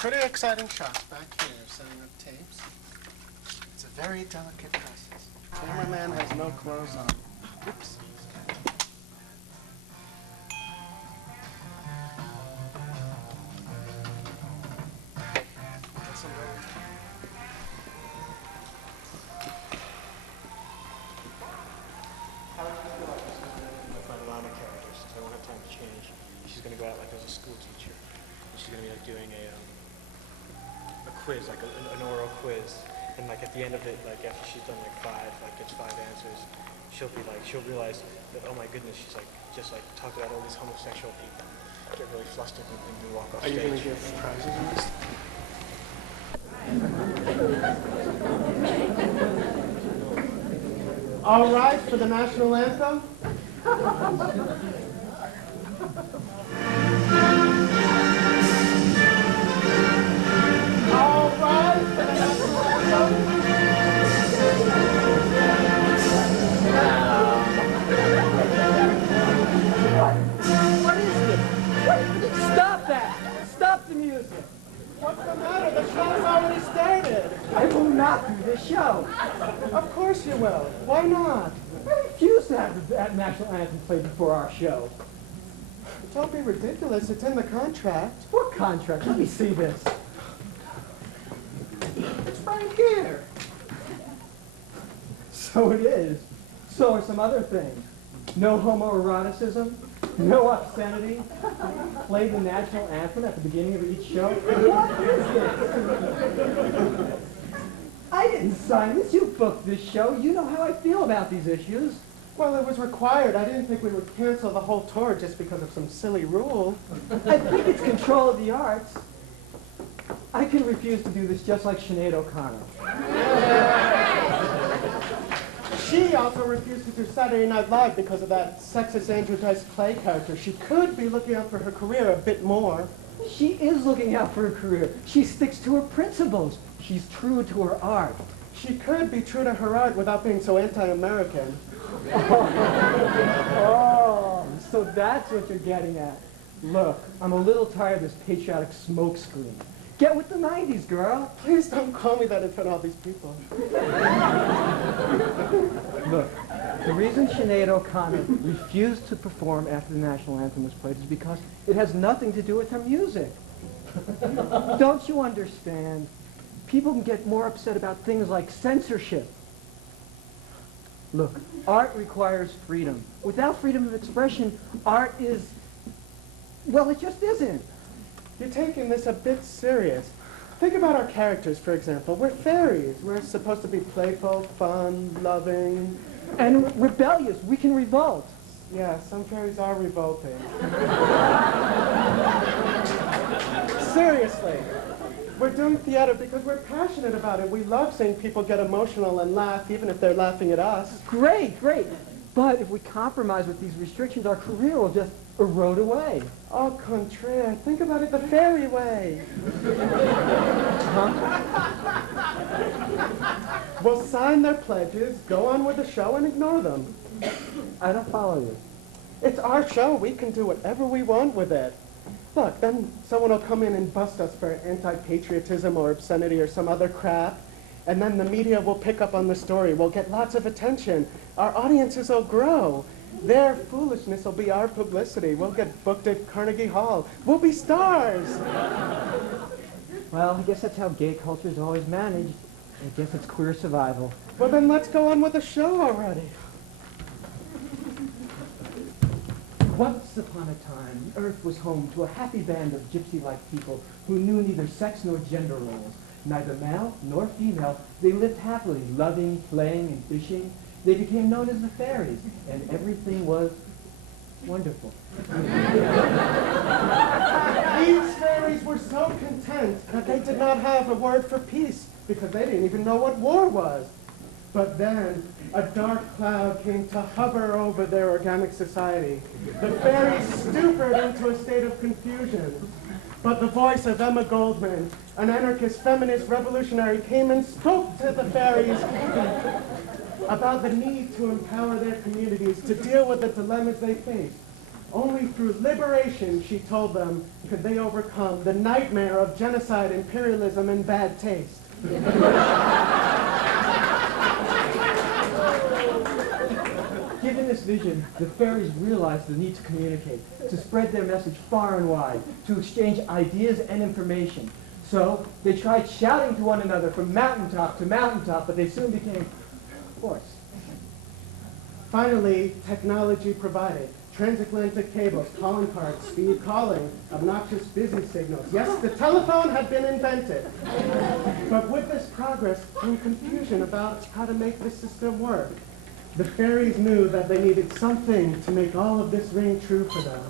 Pretty exciting shots back here, setting up tapes. It's a very delicate process. Cameraman has no clothes on. Oops. She's going to go out like as a school teacher. And she's going to be like doing a quiz, like an oral quiz. And like at the end of it, like after she's done like gets five answers, she'll realize that, oh my goodness, she's like just like talked about all these homosexual people. Get really flustered and walk off stage. Are you going to give prizes on this? All right, for the national anthem. All right, for the national anthem. What is this? Stop that! Stop the music! What's the matter? The show's already started. I will not do this show. Of course you will. Why not? I refuse to have that national anthem played before our show. Don't be ridiculous. It's in the contract. What contract? Let me see this. It's right here. So it is. So are some other things. No homoeroticism, no obscenity, play the national anthem at the beginning of each show. What is this? I didn't sign this. You booked this show. You know how I feel about these issues. Well, it was required. I didn't think we would cancel the whole tour just because of some silly rule. I think it's control of the arts. I can refuse to do this just like Sinead O'Connor. She also refused to do Saturday Night Live because of that sexist Andrew Dice Clay character. She could be looking out for her career a bit more. She is looking out for her career. She sticks to her principles. She's true to her art. She could be true to her art without being so anti-American. Oh, so that's what you're getting at. Look, I'm a little tired of this patriotic smokescreen. Get with the 90s, girl. Please don't call me that in front of all these people. Look, the reason Sinead O'Connor refused to perform after the national anthem was played is because it has nothing to do with her music. Don't you understand? People can get more upset about things like censorship. Look, art requires freedom. Without freedom of expression, art is, well, it just isn't. You're taking this a bit serious. Think about our characters, for example. We're fairies. We're supposed to be playful, fun, loving. And rebellious. We can revolt. Yeah, some fairies are revolting. Seriously. We're doing theater because we're passionate about it. We love seeing people get emotional and laugh, even if they're laughing at us. Great, great. But if we compromise with these restrictions, our career will just erode away. Au contraire. Think about it the fairy way. Huh? We'll sign their pledges, go on with the show, and ignore them. I don't follow you. It's our show. We can do whatever we want with it. Look, then someone will come in and bust us for anti-patriotism or obscenity or some other crap, and then the media will pick up on the story. We'll get lots of attention. Our audiences will grow. Their foolishness will be our publicity. We'll get booked at Carnegie Hall. We'll be stars. Well, I guess that's how gay culture is always managed. I guess it's queer survival. Well, then let's go on with the show already. Once upon a time, Earth was home to a happy band of gypsy-like people who knew neither sex nor gender roles. Neither male nor female, they lived happily, loving, playing, and fishing. They became known as the fairies, and everything was wonderful. These fairies were so content that they did not have a word for peace because they didn't even know what war was. But then a dark cloud came to hover over their organic society. The fairies stupid into a state of confusion. But the voice of Emma Goldman, an anarchist feminist revolutionary, came and spoke to the fairies about the need to empower their communities to deal with the dilemmas they face. Only through liberation, she told them, could they overcome the nightmare of genocide, imperialism, and bad taste. Given this vision, the fairies realized the need to communicate, to spread their message far and wide, to exchange ideas and information. So they tried shouting to one another from mountaintop to mountaintop, but they soon became hoarse. Finally, technology provided transatlantic cables, calling cards, speed calling, obnoxious busy signals. Yes, the telephone had been invented. But with this progress came confusion about how to make the system work. The fairies knew that they needed something to make all of this ring true for them.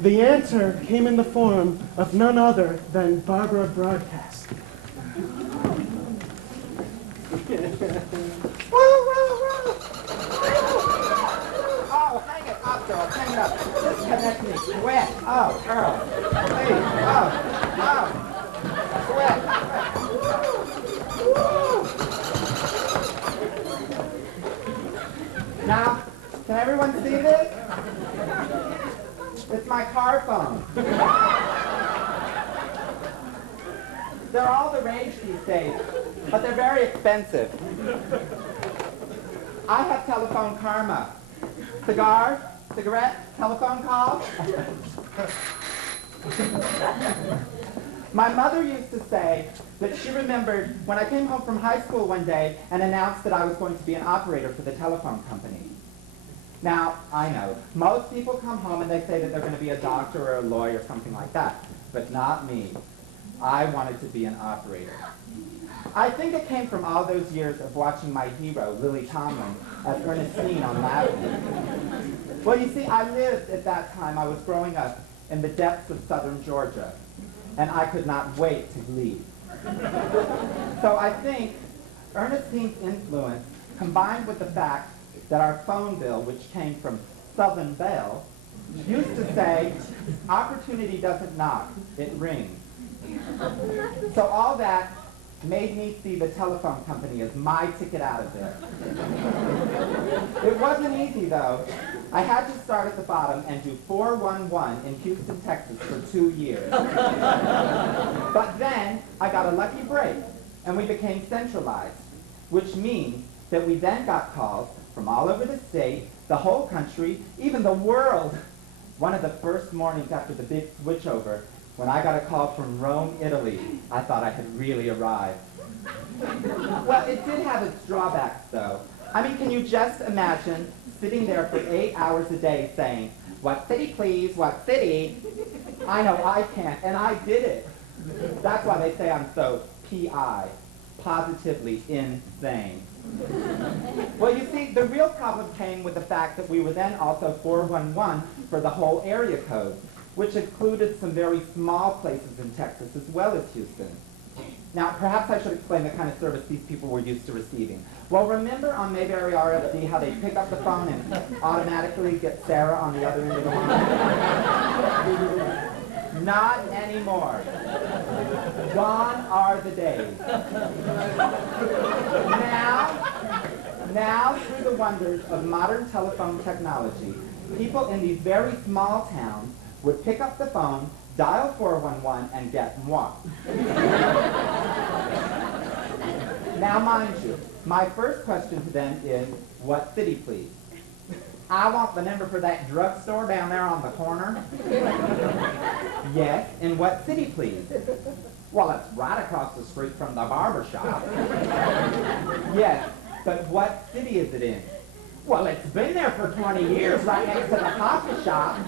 The answer came in the form of none other than Barbara Broadcast. Oh, hang it up, girl. Hang it up. Disconnect me. Quit. Oh, girl. Please. Quit. Now, can everyone see this? It's my car phone. They're all the rage these days, but they're very expensive. I have telephone karma. Cigar, cigarette, telephone call. My mother used to say that she remembered when I came home from high school one day and announced that I was going to be an operator for the telephone company. Now, I know, most people come home and they say that they're going to be a doctor or a lawyer or something like that, but not me. I wanted to be an operator. I think it came from all those years of watching my hero, Lily Tomlin, as Ernestine on Aladdin. Well, you see, I lived at that time. I was growing up in the depths of southern Georgia, and I could not wait to leave. So I think Ernestine's influence, combined with the fact that our phone bill, which came from Southern Belle, used to say, opportunity doesn't knock, it rings. So all that made me see the telephone company as my ticket out of there. It wasn't easy, though. I had to start at the bottom and do 411 in Houston, Texas for 2 years. But then I got a lucky break, and we became centralized, which means that we then got calls from all over the state, the whole country, even the world. One of the first mornings after the big switchover, when I got a call from Rome, Italy, I thought I had really arrived. Well, it did have its drawbacks, though. I mean, can you just imagine sitting there for 8 hours a day saying, "What city, please? What city?" I know I can't, and I did it. That's why they say I'm so P.I., positively insane. Well, you see, the real problem came with the fact that we were then also 411 for the whole area code, which included some very small places in Texas as well as Houston. Now, perhaps I should explain the kind of service these people were used to receiving. Well, remember on Mayberry RFD how they pick up the phone and automatically get Sarah on the other end of the line? Not anymore. Gone are the days. Now, through the wonders of modern telephone technology, people in these very small towns would pick up the phone, dial 411, and get moi. Now, mind you, my first question to them is, what city, please? I want the number for that drugstore down there on the corner. Yes, and what city, please? Well, it's right across the street from the barber shop. Yes, but what city is it in? Well, it's been there for 20 years, right next to the coffee shop.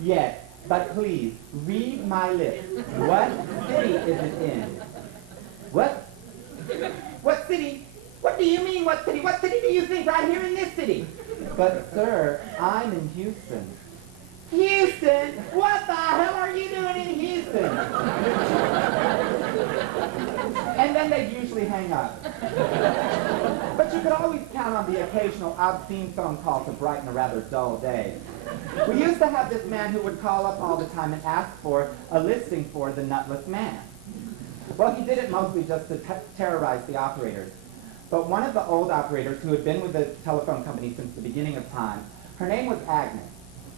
Yes, but please, read my lips. What city is it in? What? What city? What do you mean, what city? What city do you think? Right here in this city. But, sir, I'm in Houston. Houston? What the hell are you doing in Houston? And then they'd usually hang up. But you could always count on the occasional obscene phone call to brighten a rather dull day. We used to have this man who would call up all the time and ask for a listing for the nutless man. Well, he did it mostly just to terrorize the operators. But one of the old operators who had been with the telephone company since the beginning of time, her name was Agnes.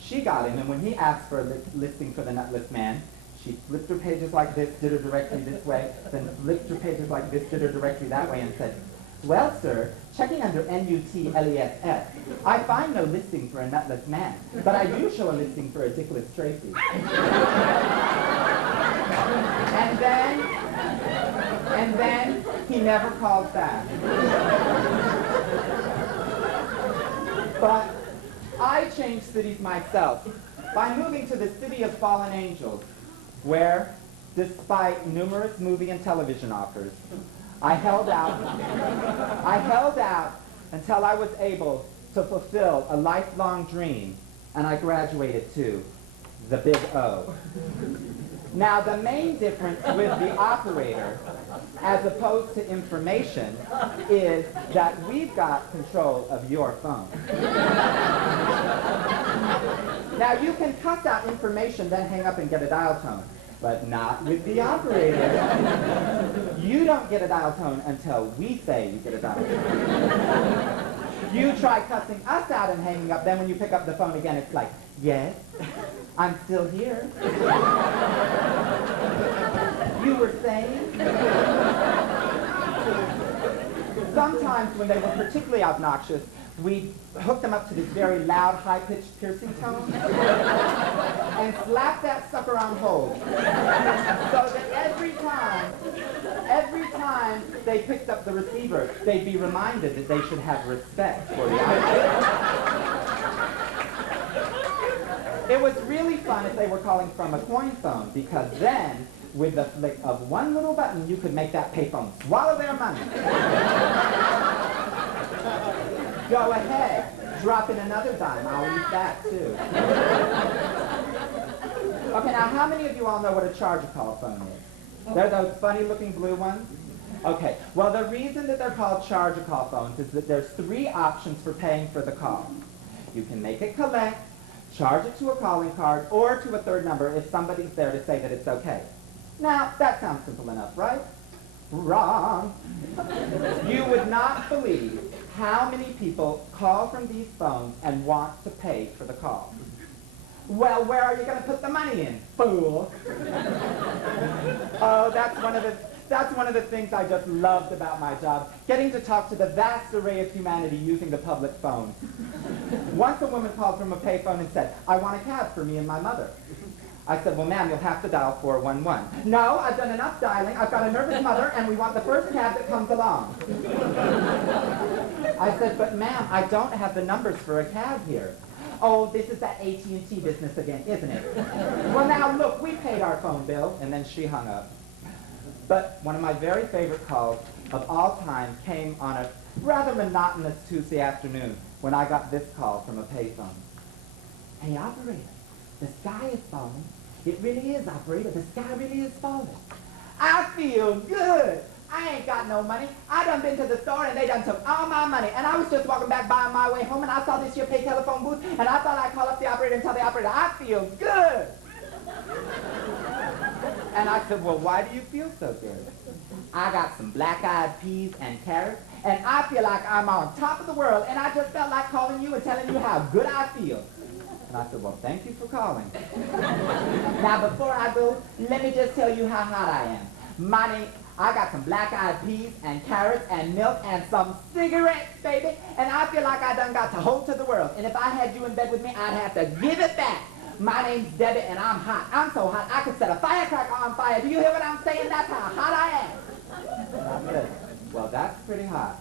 She got him, and when he asked for a listing for the nutless man, she flipped her pages like this, did her directly this way, then flipped her pages like this, did her directly that way, and said, "Well, sir, checking under NUTLESS, I find no listing for a nutless man, but I do show a listing for a dickless Tracy." And then he never called back. But I changed cities myself by moving to the city of fallen angels, where, despite numerous movie and television offers, I held out until I was able to fulfill a lifelong dream, and I graduated to the Big O. Now, the main difference with the operator, as opposed to information, is that we've got control of your phone. Now, you can cuss out information, then hang up and get a dial tone, but not with the operator. You don't get a dial tone until we say you get a dial tone. You try cussing us out and hanging up, then when you pick up the phone again, it's like, "Yes, I'm still here. You were saying?" Sometimes when they were particularly obnoxious, we hooked them up to this very loud, high-pitched piercing tone and slapped that sucker on hold. So that every time they picked up the receiver, they'd be reminded that they should have respect for the operator. It was really fun if they were calling from a coin phone, because then, with the flick of one little button, you could make that payphone swallow their money. Go ahead, drop in another dime. I'll eat that too. Okay, now how many of you all know what a charger call phone is? They're those funny-looking blue ones? Okay, well, the reason that they're called charger call phones is that there's 3 options for paying for the call. You can make it collect, charge it to a calling card, or to a third number if somebody's there to say that it's okay. Now, that sounds simple enough, right? Wrong. You would not believe how many people call from these phones and want to pay for the call. Well, where are you going to put the money in, fool? Oh, that's one of the things I just loved about my job, getting to talk to the vast array of humanity using the public phone. Once a woman called from a payphone and said, "I want a cab for me and my mother." I said, "Well, ma'am, you'll have to dial 411. "No, I've done enough dialing. I've got a nervous mother, and we want the first cab that comes along." I said, "But ma'am, I don't have the numbers for a cab here." "Oh, this is that AT&T business again, isn't it?" "Well, now, look, we paid our phone bill," and then she hung up. But one of my very favorite calls of all time came on a rather monotonous Tuesday afternoon when I got this call from a payphone. "Hey, operator, the sky is falling. It really is, operator. The sky really is falling." "I feel good. I ain't got no money. I done been to the store and they done took all my money. And I was just walking back by on my way home and I saw this here pay telephone booth and I thought I'd call up the operator and tell the operator, I feel good." And I said, "Well, why do you feel so good?" "I got some black-eyed peas and carrots and I feel like I'm on top of the world and I just felt like calling you and telling you how good I feel." And I said, "Well, thank you for calling. Now, before I go, let me just tell you how hot I am. I got some black-eyed peas and carrots and milk and some cigarettes, baby, and I feel like I done got to hold to the world. And if I had you in bed with me, I'd have to give it back. My name's Debbie, and I'm hot. I'm so hot, I could set a firecracker on fire. Do you hear what I'm saying? That's how hot I am." And I said, "Well, that's pretty hot."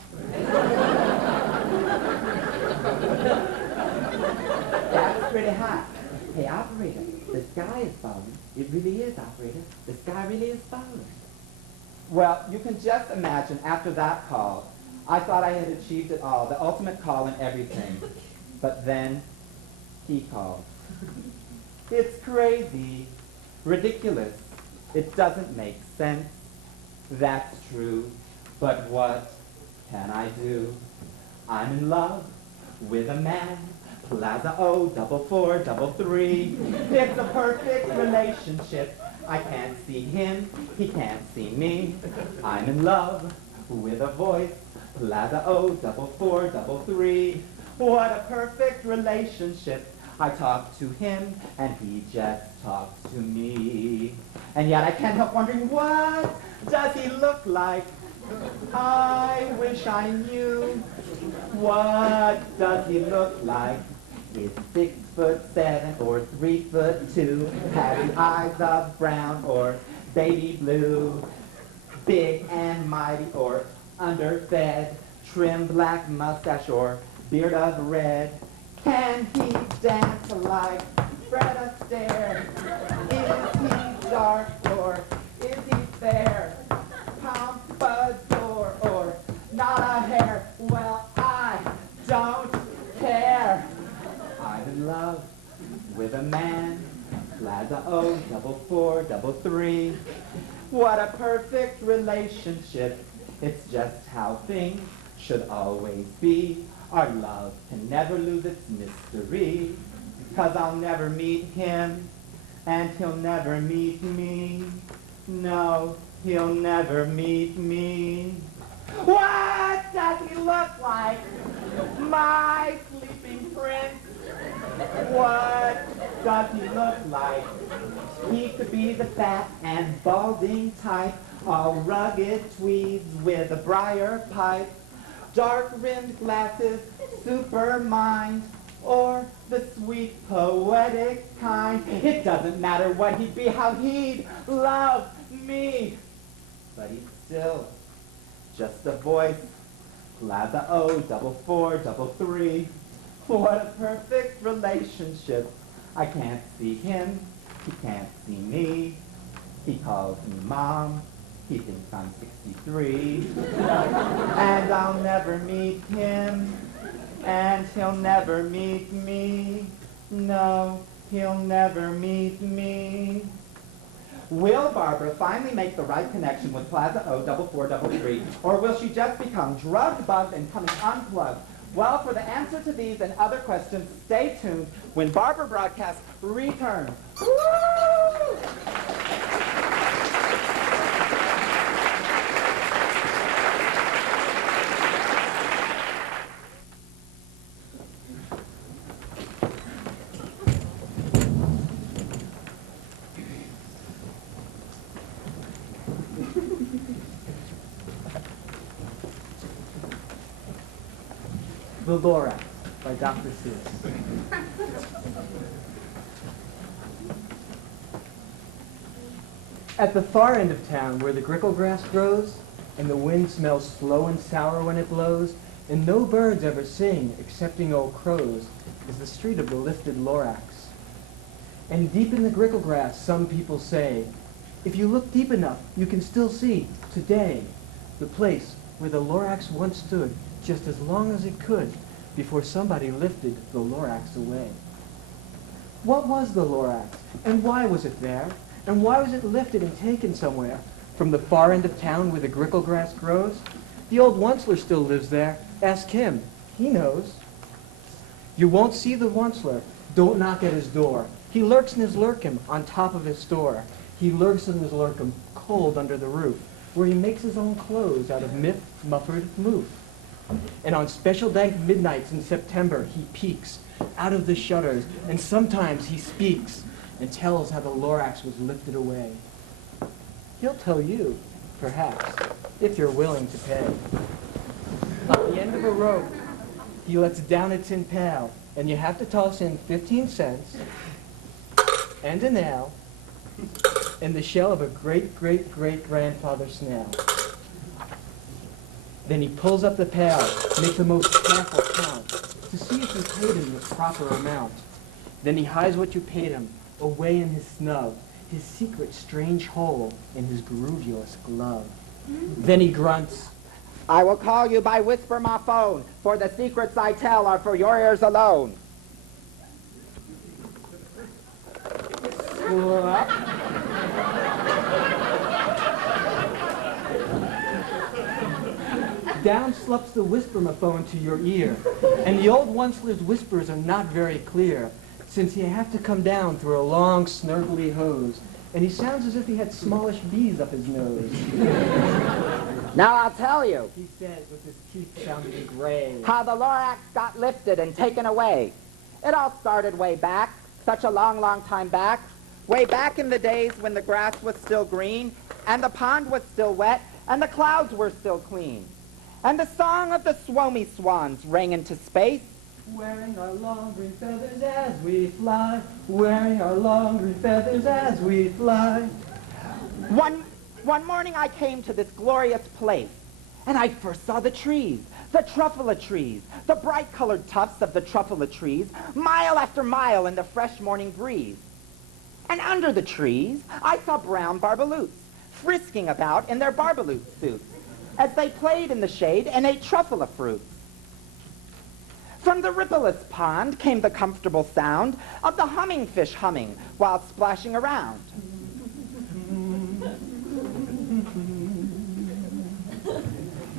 "That's pretty hot. Hey, operator, the sky is falling. It really is, operator. The sky really is falling." Well, you can just imagine, after that call, I thought I had achieved it all, the ultimate call and everything. But then, he called. It's crazy, ridiculous. It doesn't make sense. That's true. But what can I do? I'm in love with a man. Plaza O, 443. It's a perfect relationship. I can't see him, he can't see me. I'm in love with a voice. Plaza O, 443. What a perfect relationship. I talk to him, and he just talks to me. And yet I can't help wondering, what does he look like? I wish I knew. What does he look like? Is 6'7" or 3'2"? Has the eyes of brown or baby blue? Big and mighty or underfed? Trim black mustache or beard of red? Can he dance like Fred Astaire? Is he dark or is he fair? Pompadour or not a hair? Well, I don't care. I'm in love with a man, Plaza O, 4433. What a perfect relationship. It's just how things should always be. Our love can never lose its mystery. 'Cause I'll never meet him, and he'll never meet me. No, he'll never meet me. What does he look like? My sleeping prince. What does he look like? He could be the fat and balding type, all rugged tweeds with a briar pipe, dark-rimmed glasses, super mind, or the sweet poetic kind. It doesn't matter what he'd be, how he'd love me. But he's still just a voice. Plaza O, 4433. What a perfect relationship. I can't see him, he can't see me. He calls me Mom, he thinks I'm 63. And I'll never meet him, and he'll never meet me. No, he'll never meet me. Will Barbara finally make the right connection with Plaza O, 4433, or will she just become drugged, bugged, and coming unplugged? Well, for the answer to these and other questions, stay tuned when Barbara Broadcast returns. Woo! The Lorax by Dr. Seuss. At the far end of town where the grickle grass grows, and the wind smells slow and sour when it blows, and no birds ever sing excepting old crows, is the street of the lifted Lorax. And deep in the grickle grass, some people say, if you look deep enough, you can still see, today, the place where the Lorax once stood, just as long as it could, before somebody lifted the Lorax away. What was the Lorax, and why was it there? And why was it lifted and taken somewhere? From the far end of town where the grickle grass grows? The old Onceler still lives there. Ask him. He knows. You won't see the Onceler. Don't knock at his door. He lurks in his lurkum on top of his store. He lurks in his lurkum cold under the roof, where he makes his own clothes out of myth, muffered moof. And on special dank midnights in September, he peeks out of the shutters, and sometimes he speaks and tells how the Lorax was lifted away. He'll tell you, perhaps, if you're willing to pay. On the end of a rope, he lets down a tin pail, and you have to toss in 15 cents, and a nail, and the shell of a great-great-great-grandfather snail. Then he pulls up the pail, makes a most careful count, to see if you paid him the proper amount. Then he hides what you paid him, away in his snub, his secret strange hole in his groovulous glove. Then he grunts, I will call you by whisper my phone, for the secrets I tell are for your ears alone. Slap. Down slups the whispermaphone to your ear, and the old Onceler's whispers are not very clear, since you have to come down through a long, snurgly hose, and he sounds as if he had smallish bees up his nose. Now I'll tell you He says with his teeth sounding gray. how the Lorax got lifted and taken away. It all started way back, such a long, long time back. Way back in the days when the grass was still green, and the pond was still wet, and the clouds were still clean. And the song of the swomy swans rang into space. Wearing our long green feathers as we fly, wearing our long green feathers as we fly. One morning I came to this glorious place, and I first saw the trees, the truffula trees, the bright-colored tufts of the truffula trees, mile after mile in the fresh morning breeze. And under the trees, I saw brown barbaloots, frisking about in their barbaloot suits, as they played in the shade and ate truffula fruits. From the rippleless pond came the comfortable sound of the humming fish humming while splashing around.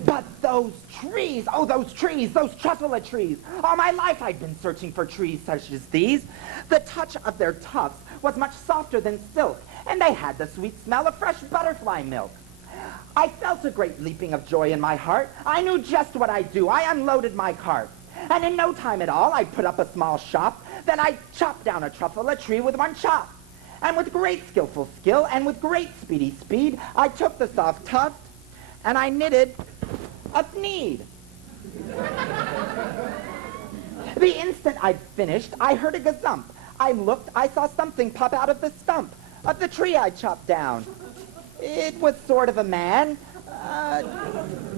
But those trees, oh, those trees, those truffula trees. All my life I'd been searching for trees such as these. The touch of their tufts was much softer than silk, and they had the sweet smell of fresh butterfly milk. I felt a great leaping of joy in my heart. I knew just what I'd do. I unloaded my cart. And in no time at all, I'd put up a small shop. Then I'd chop down a truffula tree with one chop. And with great skillful skill and with great speedy speed, I took the soft tuft and I knitted a thneed. The instant I'd finished, I heard a gazump. I looked, I saw something pop out of the stump of the tree I chopped down. It was sort of a man.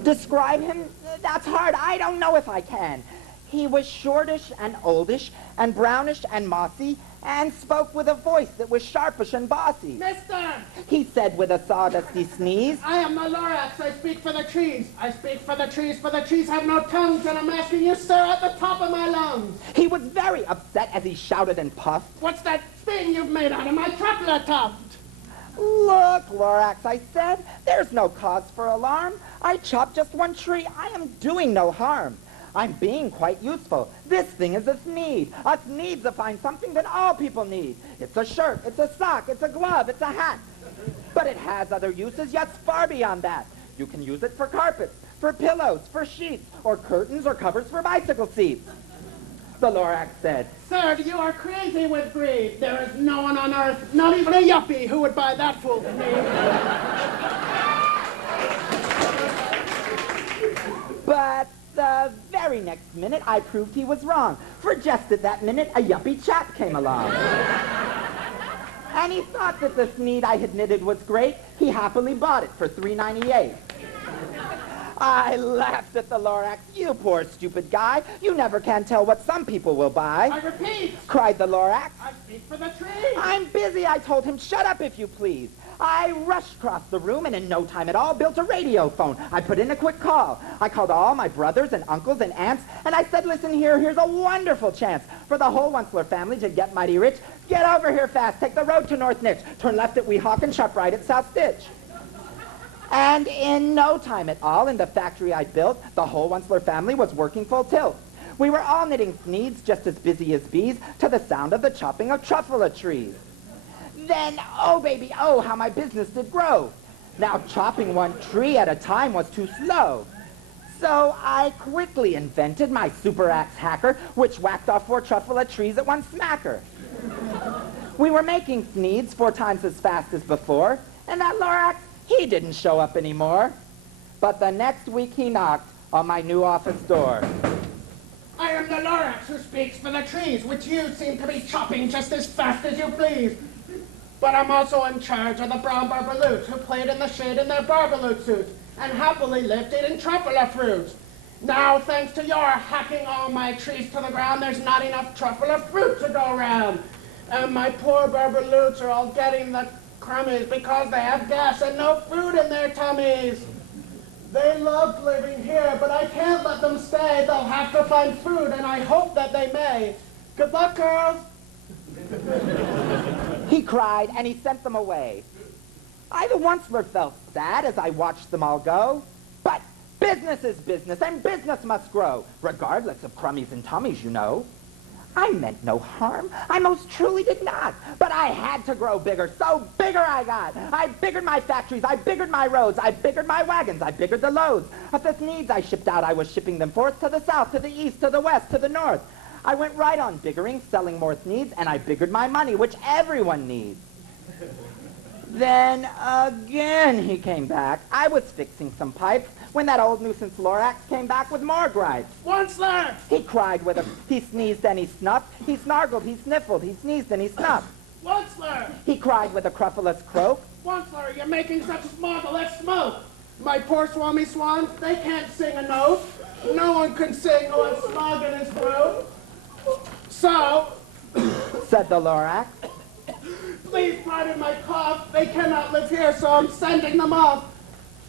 Describe him? That's hard. I don't know if I can. He was shortish and oldish and brownish and mossy and spoke with a voice that was sharpish and bossy. Mister! He said with a sawdusty sneeze. I am the Lorax. I speak for the trees. I speak for the trees have no tongues, and I'm asking you, sir, at the top of my lungs. He was very upset as he shouted and puffed. What's that thing you've made out of my truffula tuft? Look, Lorax, I said, there's no cause for alarm. I chopped just one tree. I am doing no harm. I'm being quite useful. This thing is a thneed. A thneed's a fine something that all people need. It's a shirt, it's a sock, it's a glove, it's a hat. But it has other uses, yes, far beyond that. You can use it for carpets, for pillows, for sheets, or curtains or covers for bicycle seats. The Lorax said, Sir, you are crazy with greed. There is no one on earth, not even a yuppie, who would buy that fool from me. But the very next minute, I proved he was wrong. For just at that minute, a yuppie chap came along. And he thought that the thneed I had knitted was great. He happily bought it for $3.98. I laughed at the Lorax. You poor stupid guy. You never can tell what some people will buy. I repeat, cried the Lorax. I speak for the trees. I'm busy, I told him. Shut up if you please. I rushed across the room and in no time at all built a radio phone. I put in a quick call. I called all my brothers and uncles and aunts, and I said, listen here, here's a wonderful chance for the whole Onceler family to get mighty rich. Get over here fast. Take the road to North Nitch. Turn left at Weehawken and sharp right at South Stitch. And in no time at all, in the factory I built, the whole Onceler family was working full tilt. We were all knitting thneeds, just as busy as bees, to the sound of the chopping of truffula trees. Then, oh baby, oh, how my business did grow. Now chopping one tree at a time was too slow. So I quickly invented my super axe hacker, which whacked off 4 truffula trees at one smacker. We were making thneeds 4 times as fast as before, and that Lorax, he didn't show up anymore. But the next week he knocked on my new office door. I am the Lorax who speaks for the trees, which you seem to be chopping just as fast as you please. But I'm also in charge of the brown barbaloots who played in the shade in their barbaloot suits and happily lived eating truffula fruits. Now, thanks to your hacking all my trees to the ground, there's not enough truffula fruit to go round. And my poor barbaloots are all getting the crummies because they have gas and no food in their tummies. They loved living here, but I can't let them stay. They'll have to find food, and I hope that they may. Good luck, girls. He cried, and he sent them away. I, the Onceler, felt sad as I watched them all go. But business is business, and business must grow, regardless of crummies and tummies, you know. I meant no harm. I most truly did not. But I had to grow bigger, so bigger I got. I biggered my factories, I biggered my roads, I biggered my wagons, I biggered the loads. Of the thneeds I shipped out, I was shipping them forth to the south, to the east, to the west, to the north. I went right on biggering, selling more needs, and I biggered my money, which everyone needs. Then again he came back. I was fixing some pipes when that old nuisance Lorax came back with more gripes. Onceler! He cried with a, he sneezed and he snuffed, he snargled, he sniffled, he sneezed and he snuffed. Onceler! He cried with a crupulous croak. Onceler, you're making such a smog of that smoke. My poor swami swans, they can't sing a note. No one can sing who has smog in his throat. So, Said the Lorax. please pardon my cough. They cannot live here, so I'm sending them off.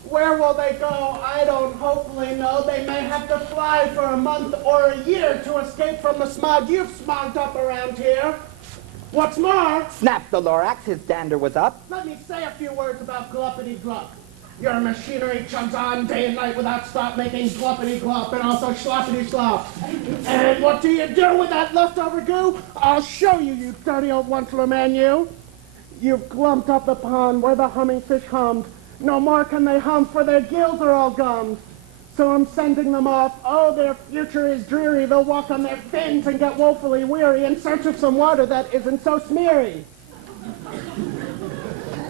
Where will they go? I don't hopefully know. They may have to fly for a month or a year to escape from the smog you've smogged up around here. What's more, Snapped the Lorax, his dander was up. let me say a few words about gluppity-glup. Your machinery chugs on day and night without stop, making gluppity-glup and also sloppity-slop. And what do you do with that leftover goo? I'll show you, you dirty old Onceler man, you. You've glumped up the pond where the humming fish hummed. No more can they hum, for their gills are all gummed. So I'm sending them off. Oh, their future is dreary. They'll walk on their fins and get woefully weary in search of some water that isn't so smeary.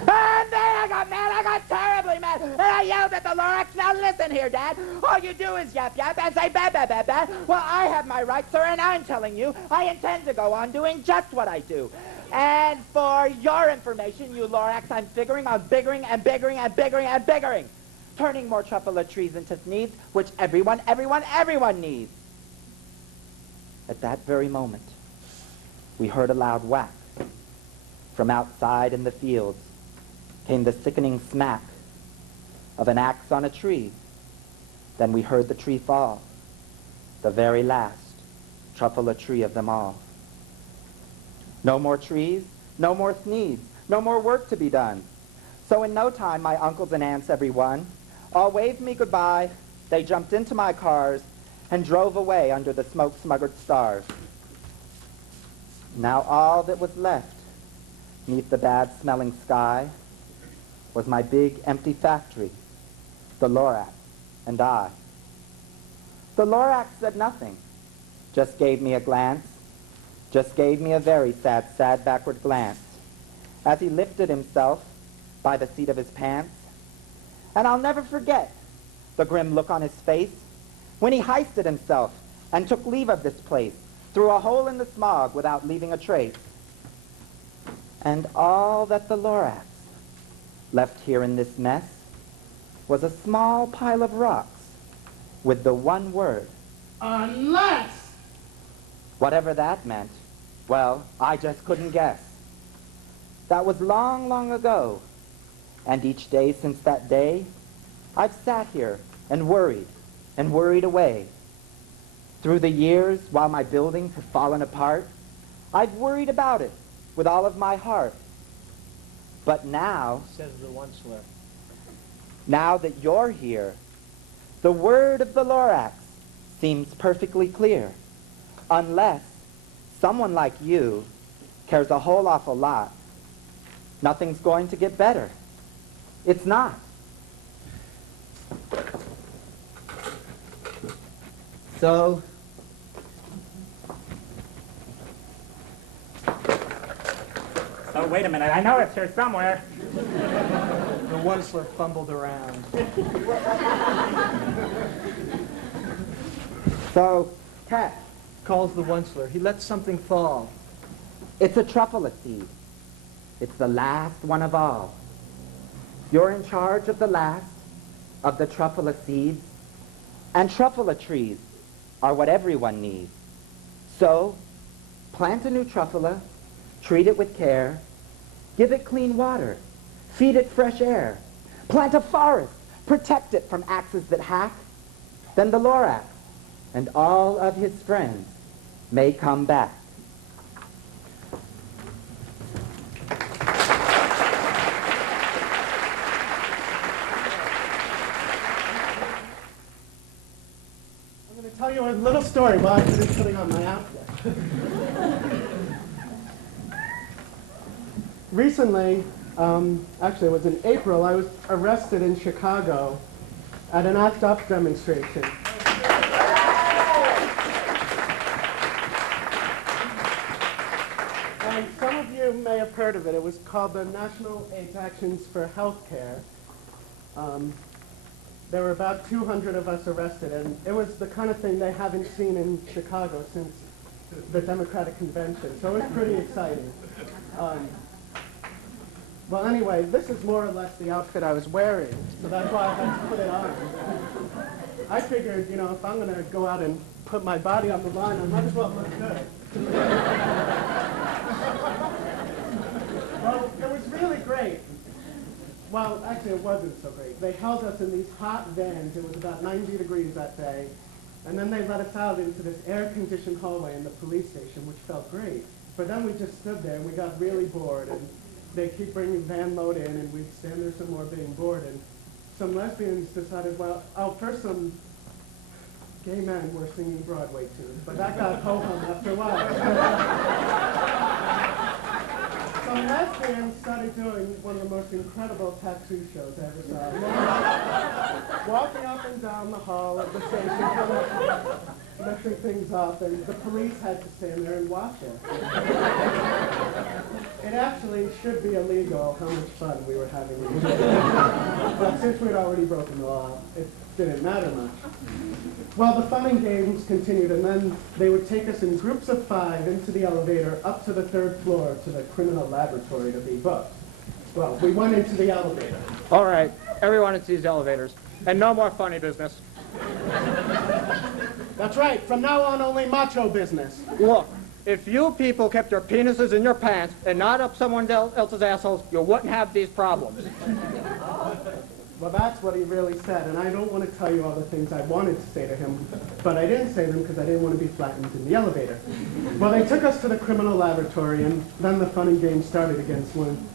And then I got mad, I got terribly mad, and I yelled at the Lorax, now listen here, Dad. All you do is yap yap and say ba ba ba ba. Well, I have my rights, sir, and I'm telling you, I intend to go on doing just what I do. And for your information, you Lorax, I'm figuring on biggering and biggering and biggering and biggering. Turning more truffula trees into needs, which everyone needs. At that very moment, we heard a loud whack. From outside in the fields came the sickening smack of an axe on a tree. Then we heard the tree fall, the very last truffula tree of them all. No more trees, no more sneeze, no more work to be done. So in no time, my uncles and aunts, everyone, all waved me goodbye. They jumped into my cars and drove away under the smoke-smuggered stars. Now all that was left, 'neath the bad-smelling sky, was my big, empty factory, the Lorax and I. The Lorax said nothing, just gave me a glance, just gave me a very sad, sad backward glance, as he lifted himself by the seat of his pants. And I'll never forget the grim look on his face when he hoisted himself and took leave of this place through a hole in the smog without leaving a trace. And all that the Lorax left here in this mess was a small pile of rocks with the one word, Unless! whatever that meant. Well, I just couldn't guess. That was long, long ago. And each day since that day, I've sat here and worried away. Through the years, while my buildings have fallen apart, I've worried about it with all of my heart. But now, Says the Onceler. now that you're here, the word of the Lorax seems perfectly clear. Unless someone like you cares a whole awful lot, nothing's going to get better. It's not. So, Oh, wait a minute. I know it's here somewhere. The Onceler fumbled around. so, Cat, Calls the Onceler. He lets something fall. it's a truffula seed. It's the last one of all. You're in charge of the last of the truffula seeds, and truffula trees are what everyone needs. So, plant a new truffula, treat it with care, give it clean water, feed it fresh air, plant a forest, protect it from axes that hack. Then the Lorax and all of his friends may come back. I'm going to tell you a little story while I finish putting on my outfit. Recently, actually it was in April, I was arrested in Chicago at an ACT UP demonstration. heard of it. It was called the National AIDS Actions for Healthcare. There were about 200 of us arrested, and it was the kind of thing they haven't seen in Chicago since the Democratic Convention, so it was pretty exciting. Well, anyway, this is more or less the outfit I was wearing, so that's why I had to put it on. I figured, you know, if I'm going to go out and put my body on the line, I might as well look good. Well, it was really great. Well, actually, it wasn't so great. They held us in these hot vans. It was about 90 degrees that day. And then they let us out into this air-conditioned hallway in the police station, which felt great. But then we just stood there, and we got really bored. And they keep bringing van load in, and we'd stand there some more being bored. And some lesbians decided, well, first some gay men were singing Broadway tunes, but that got ho-hum after a while. Some lesbians started doing one of the most incredible tattoo shows I ever saw. Walking up and down the hall of the station, kind of lifting things up, and the police had to stand there and watch it. It actually should be illegal how much fun we were having. But since we'd already broken the law, it didn't matter much. Well, the fun and games continued, and then they would take us in groups of 5 into the elevator up to the 3rd floor to the criminal laboratory to be booked. Well, we went into the elevator. All right, everyone in these elevators. And no more funny business. That's right. From now on, only macho business. Look, if you people kept your penises in your pants and not up someone else's assholes, you wouldn't have these problems. Well, that's what he really said, and I don't want to tell you all the things I wanted to say to him, but I didn't say them because I didn't want to be flattened in the elevator. Well, they took us to the criminal laboratory, and then the fun and games started again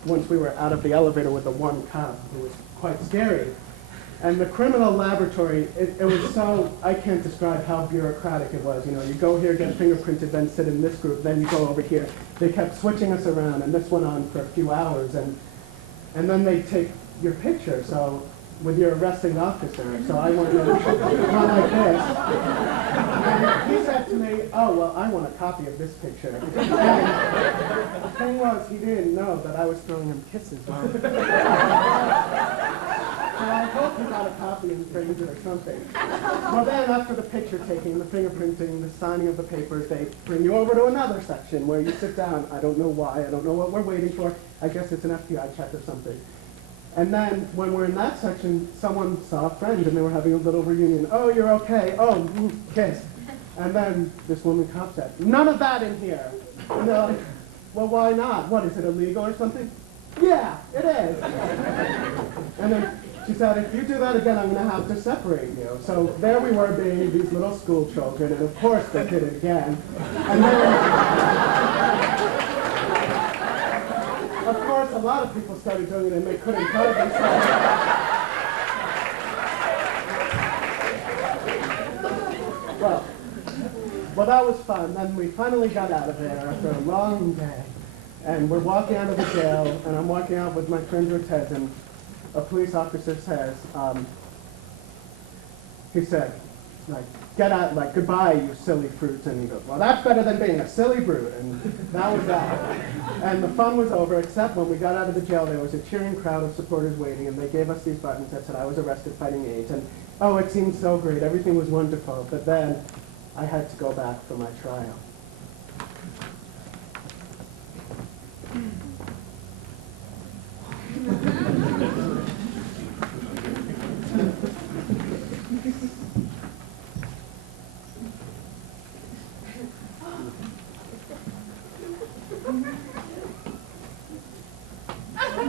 once we were out of the elevator with the one cop, who was quite scary. And the criminal laboratory, it was so, I can't describe how bureaucratic it was. You know, you go here, get fingerprinted, then sit in this group, then you go over here. They kept switching us around, and this went on for a few hours, and then they take your picture, so with your arresting officer. So I went like this. And he said to me, oh, well, I want a copy of this picture. And the thing was, he didn't know that I was throwing him kisses. So I hope he got a copy and framed it or something. Well, then after the picture taking, the fingerprinting, the signing of the papers, they bring you over to another section where you sit down. I don't know why. I don't know what we're waiting for. I guess it's an FBI check or something. And then, when we're in that section, someone saw a friend, and they were having a little reunion. Oh, you're okay. Oh, kiss. And then this woman cop said, none of that in here. And they're like, well, why not? What, is it illegal or something? Yeah, it is. And then she said, if you do that again, I'm going to have to separate you. So there we were being these little school children, and of course they did it again. And then, of course, a lot of people started doing it, and they couldn't cut it themselves. Well, that was fun. Then we finally got out of there after a long day. And we're walking out of the jail, and I'm walking out with my friend Ted, and a police officer says, he said, like, get out, like, goodbye, you silly fruits. And he goes, well, that's better than being a silly brute. And that was that. And the fun was over, except when we got out of the jail, there was a cheering crowd of supporters waiting, and they gave us these buttons that said I was arrested fighting AIDS. And, oh, it seemed so great. Everything was wonderful. But then I had to go back for my trial.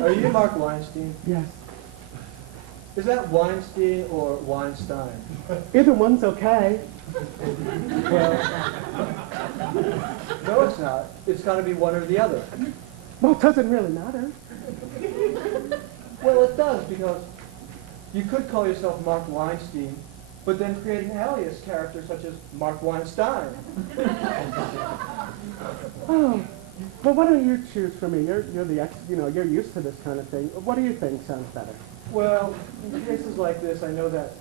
Are you Mark Weinstein? Yes. Is that Weinstein or Weinstein? Either one's okay. Well, no, it's not. It's got to be one or the other. Well, it doesn't really matter. Well, it does, because you could call yourself Mark Weinstein, but then create an alias character such as Mark Weinstein. Oh, well, why don't you choose for me? You're the ex, you're used to this kind of thing. What do you think sounds better? Well, in cases like this, I know that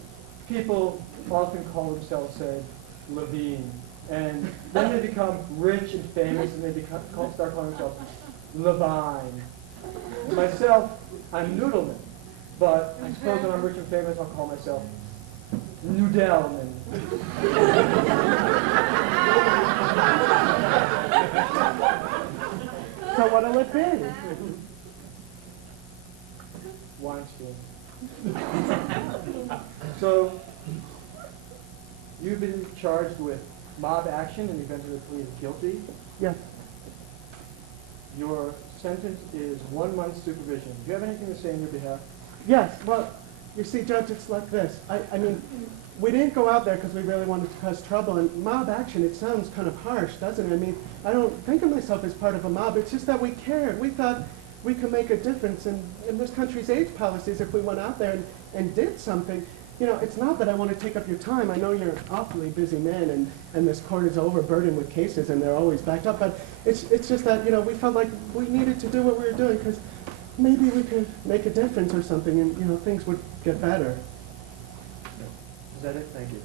people often call themselves, say, Levine, and then they become rich and famous, and they start calling themselves Levine. Myself, I'm Noodleman, but I suppose when I'm rich and famous, I'll call myself Noodleman. So what'll it be? Weinstein. So, you've been charged with mob action and eventually pleaded guilty. Yes. Your sentence is 1 month's supervision. Do you have anything to say on your behalf? Yes, well, you see, Judge, it's like this. I mean, we didn't go out there because we really wanted to cause trouble, and mob action, it sounds kind of harsh, doesn't it? I mean, I don't think of myself as part of a mob. It's just that we cared. We thought we could make a difference in this country's AIDS policies if we went out there and did something. You know, it's not that I want to take up your time. I know you're an awfully busy man, and this court is overburdened with cases, and they're always backed up. But it's just that, you know, we felt like we needed to do what we were doing because maybe we could make a difference or something, and, you know, things would get better. Is that it? Thank you.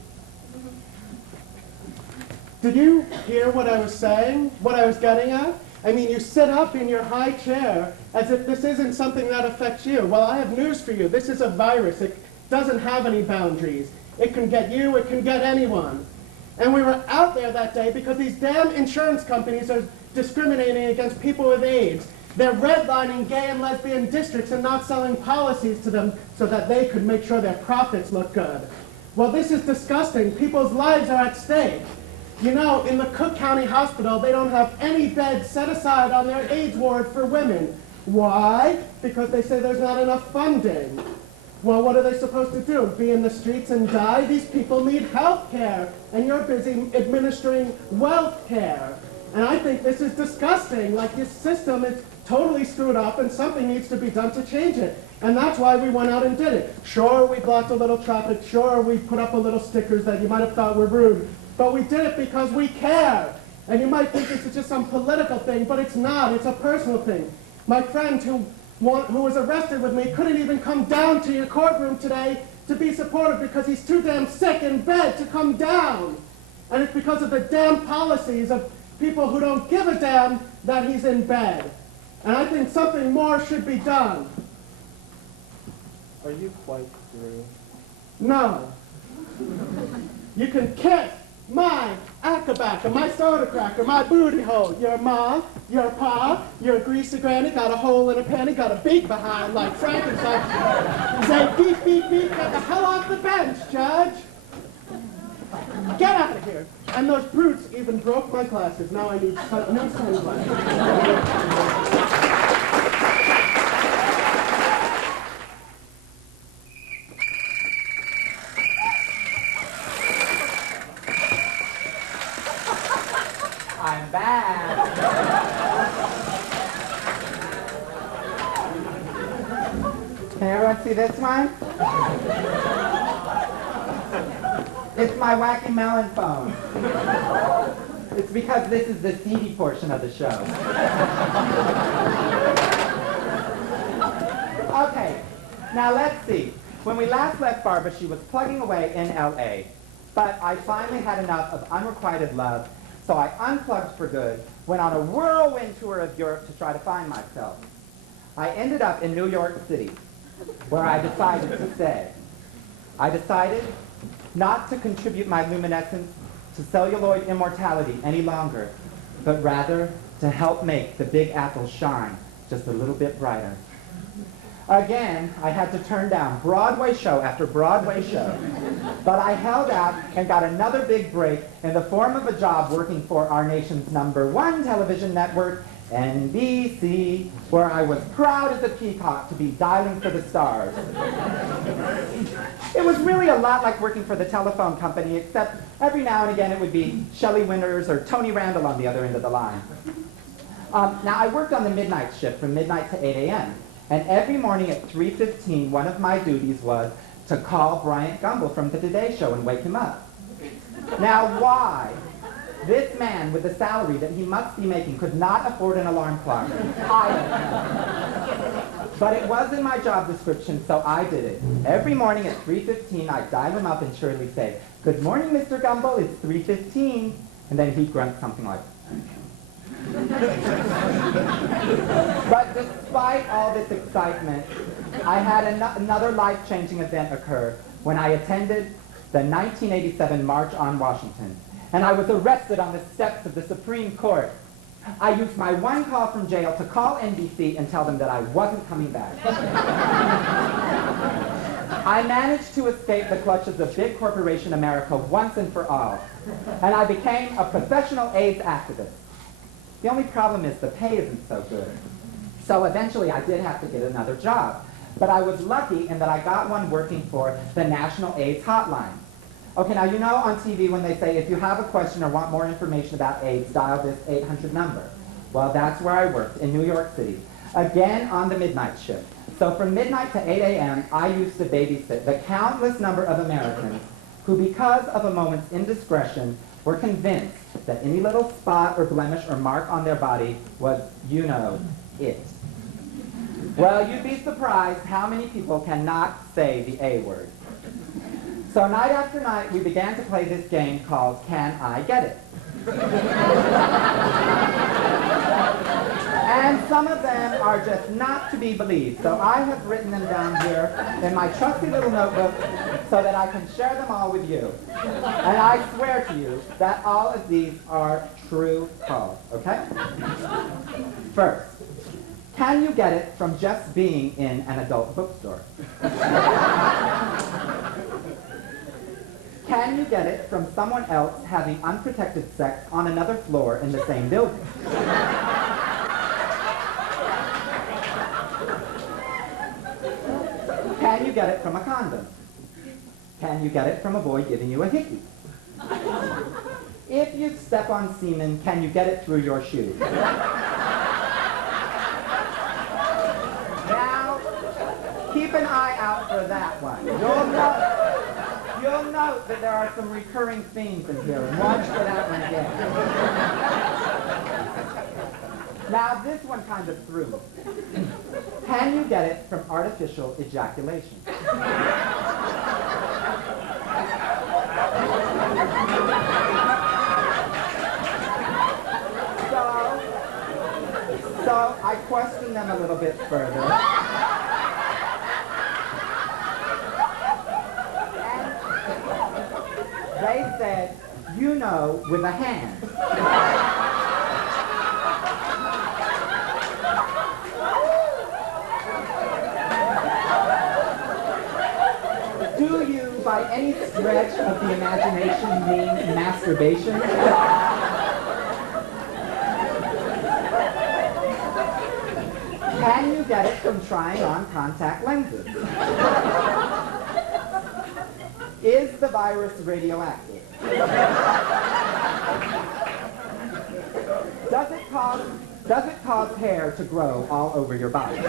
Did you hear what I was saying? What I was getting at? I mean, you sit up in your high chair as if this isn't something that affects you. Well, I have news for you. This is a virus. It doesn't have any boundaries. It can get you, it can get anyone. And we were out there that day because these damn insurance companies are discriminating against people with AIDS. They're redlining gay and lesbian districts and not selling policies to them so that they could make sure their profits look good. Well, this is disgusting. People's lives are at stake. You know, in the Cook County Hospital, they don't have any beds set aside on their AIDS ward for women. Why? Because they say there's not enough funding. Well, what are they supposed to do? Be in the streets and die? These people need health care, and you're busy administering wealth care. And I think this is disgusting. Like, this system is totally screwed up, and something needs to be done to change it. And that's why we went out and did it. Sure, we blocked a little traffic. Sure, we put up a little stickers that you might have thought were rude. But we did it because we care. And you might think this is just some political thing, but it's not. It's a personal thing. My friend who was arrested with me couldn't even come down to your courtroom today to be supportive because he's too damn sick in bed to come down. And it's because of the damn policies of people who don't give a damn that he's in bed. And I think something more should be done. Are you quite through? No. You can kiss my accabaca, my soda cracker, my booty hole, your ma, your pa, your greasy granny, got a hole in a panty, got a beak behind like Frankenstein. Say beep, beep, beep, get the hell off the bench, Judge. Get out of here. And those brutes even broke my glasses. Now I need new sunglasses. I'm back. Can everyone see this one? It's my wacky melon phone. It's because this is the seedy portion of the show. Okay, now let's see. When we last left Barbara, she was plugging away in L.A. But I finally had enough of unrequited love, so I unplugged for good, went on a whirlwind tour of Europe to try to find myself. I ended up in New York City, where I decided to stay. I decided not to contribute my luminescence to celluloid immortality any longer, but rather to help make the Big Apple shine just a little bit brighter. Again, I had to turn down Broadway show after Broadway show, but I held out and got another big break in the form of a job working for our nation's #1 television network, NBC, where I was proud as a peacock to be dialing for the stars. It was really a lot like working for the telephone company, except every now and again it would be Shelley Winters or Tony Randall on the other end of the line. Now, I worked on the midnight shift from midnight to 8 a.m., and every morning at 3:15, one of my duties was to call Bryant Gumbel from the Today Show and wake him up. Now, why this man with the salary that he must be making could not afford an alarm clock, I don't know. But it was in my job description, so I did it. Every morning at 3:15, I'd dial him up and cheerily say, "Good morning, Mr. Gumbel, it's 3:15. And then he'd grunt something like, But despite all this excitement, I had another life-changing event occur when I attended the 1987 March on Washington, and I was arrested on the steps of the Supreme Court. I used my one call from jail to call NBC and tell them that I wasn't coming back. I managed to escape the clutches of big corporation America once and for all, and I became a professional AIDS activist. The only problem is the pay isn't so good. So eventually I did have to get another job, but I was lucky in that I got one working for the National AIDS Hotline. Okay, now you know on TV when they say, if you have a question or want more information about AIDS, dial this 800 number. Well, that's where I worked, in New York City, again on the midnight shift. So from midnight to 8 a.m., I used to babysit the countless number of Americans who, because of a moment's indiscretion, were convinced that any little spot or blemish or mark on their body was, you know, it. Well, you'd be surprised how many people cannot say the A word. So night after night, we began to play this game called Can I Get It? And some of them are just not to be believed. So I have written them down here in my trusty little notebook so that I can share them all with you. And I swear to you that all of these are true calls, okay? First, can you get it from just being in an adult bookstore? Can you get it from someone else having unprotected sex on another floor in the same building? Can you get it from a condom? Can you get it from a boy giving you a hickey? If you step on semen, can you get it through your shoe? Now, keep an eye out for that one. You'll note that there are some recurring themes in here, and watch for that one again. Now, this one kind of threw me. Can you get it from artificial ejaculation? So I questioned them a little bit further. They said, you know, with a hand. Do you, by any stretch of the imagination, mean masturbation? Can you get it from trying on contact lenses? Is the virus radioactive? Does it cause hair to grow all over your body?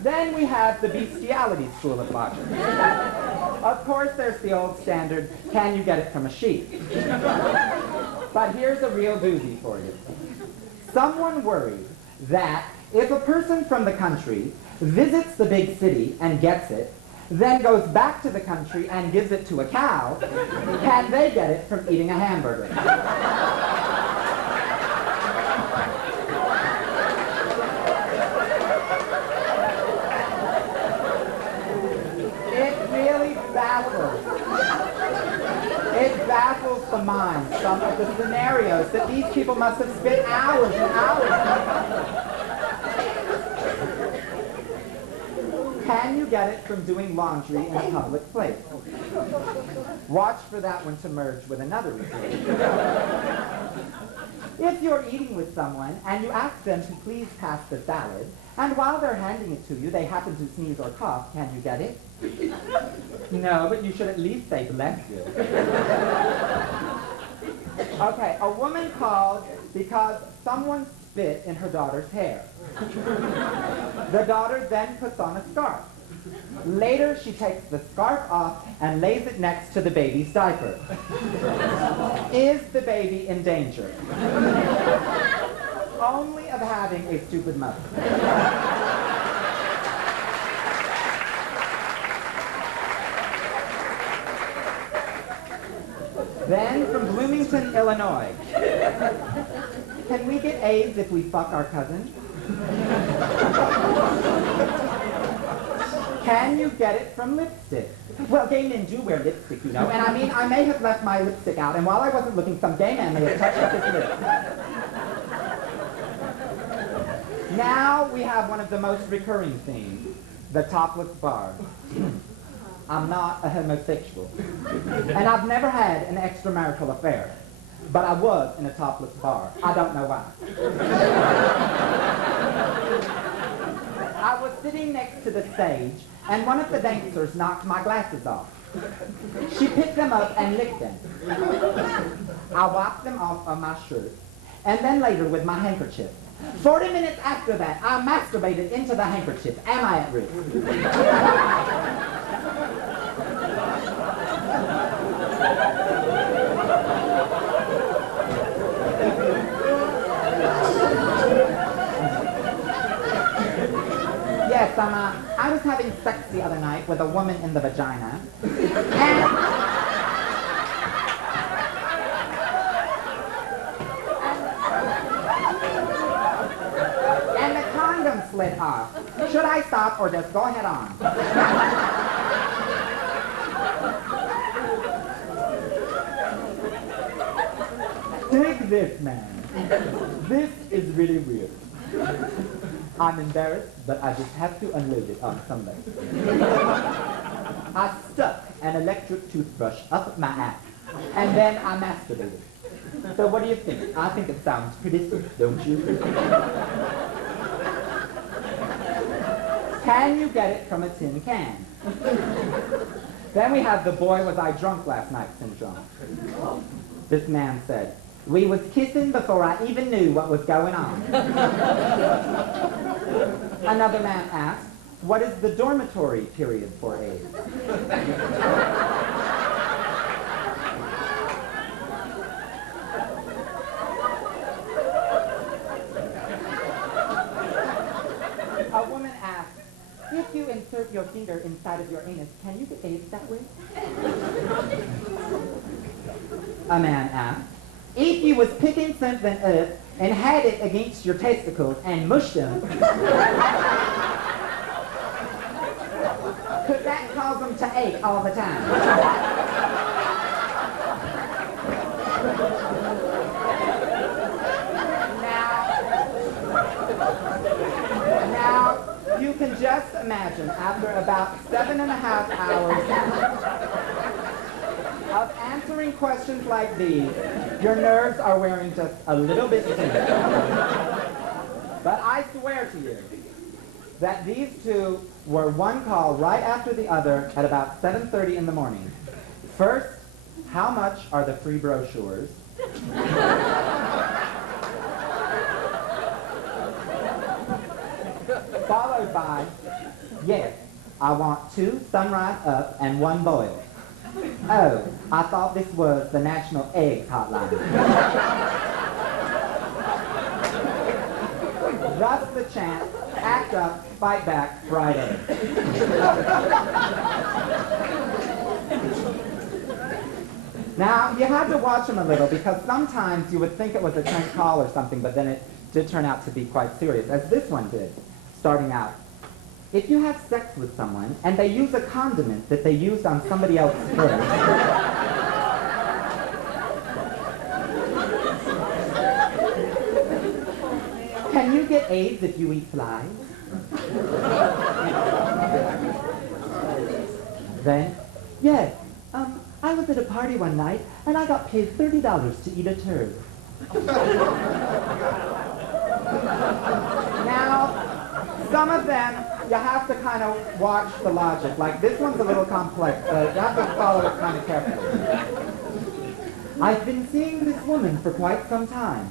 Then we have the bestiality school of logic. Of course, there's the old standard, can you get it from a sheep? But here's a real doozy for you. Someone worried that if a person from the country visits the big city and gets it, then goes back to the country and gives it to a cow, can they get it from eating a hamburger? It baffles the mind, some of the scenarios that these people must have spent hours and hours. Can you get it from doing laundry in a public place? Watch for that one to merge with another report. If you're eating with someone and you ask them to please pass the salad, and while they're handing it to you, they happen to sneeze or cough, can you get it? No, but you should at least say bless you. Okay, a woman called because someone spit in her daughter's hair. The daughter then puts on a scarf. Later, she takes the scarf off and lays it next to the baby's diaper. Is the baby in danger? Only of having a stupid mother. Then, from Bloomington, Bloomington, Illinois. Can we get AIDS if we fuck our cousin? Can you get it from lipstick? Well, gay men do wear lipstick, you know, and I mean, I may have left my lipstick out, and while I wasn't looking, some gay man may have touched up his lips. Now we have one of the most recurring themes, the topless bar. I'm not a homosexual, and I've never had an extramarital affair, but I was in a topless bar. I don't know why. I was sitting next to the stage, and one of the dancers knocked my glasses off. She picked them up and licked them. I wiped them off of my shirt, and then later with my handkerchief. 40 minutes after that, I masturbated into the handkerchief. Am I at risk? Yes, I was having sex the other night with a woman in the vagina, and the condom slid off. Should I stop or just go ahead on? Take this, man. This is really weird. I'm embarrassed, but I just have to unload it on somebody. I stuck an electric toothbrush up my ass, and then I masturbated. So what do you think? I think it sounds pretty sick, don't you? Can you get it from a tin can? Then we have the boy was I drunk last night syndrome. This man said, we was kissing before I even knew what was going on. Another man asked, what is the dormitory period for AIDS? A woman asked, if you insert your finger inside of your anus, can you get AIDS that way? A man asked, if you was picking something up and had it against your testicles and mushed them, could that cause them to ache all the time? Now, you can just imagine, after about 7.5 hours of answering questions like these, your nerves are wearing just a little bit thin. But I swear to you that these two were one call right after the other at about 7:30 in the morning. First, how much are the free brochures? Followed by, yes, I want 2 sunrise up and 1 boil. Oh, I thought this was the National AIDS Hotline. Thus the chant, act up, fight back, Friday. Now, you had to watch them a little because sometimes you would think it was a prank call or something, but then it did turn out to be quite serious, as this one did, starting out. If you have sex with someone and they use a condiment that they used on somebody else first, can you get AIDS if you eat flies? Then, yes, I was at a party one night and I got paid $30 to eat a turd. Now, some of them, you have to kind of watch the logic. Like, this one's a little complex, but you have to follow it kind of carefully. I've been seeing this woman for quite some time.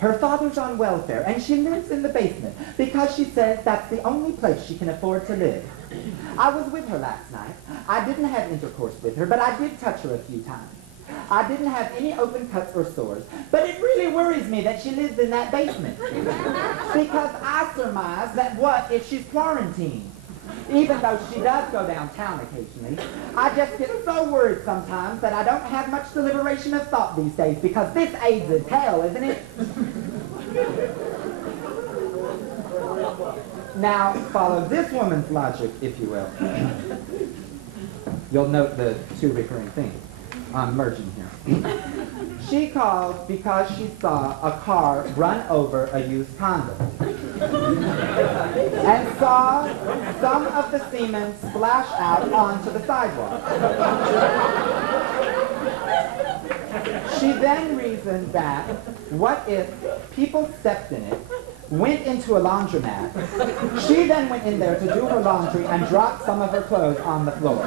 Her father's on welfare, and she lives in the basement because she says that's the only place she can afford to live. I was with her last night. I didn't have intercourse with her, but I did touch her a few times. I didn't have any open cuts or sores, but it really worries me that she lives in that basement. Because I surmise that what if she's quarantined? even though she does go downtown occasionally. I just get so worried sometimes that I don't have much deliberation of thought these days because this AIDS is hell, isn't it? Now, follow this woman's logic, if you will. You'll note the two recurring themes. I'm merging here. She called because she saw a car run over a used condom and saw some of the semen splash out onto the sidewalk. She then reasoned that, what if people stepped in it, went into a laundromat, she then went in there to do her laundry and dropped some of her clothes on the floor.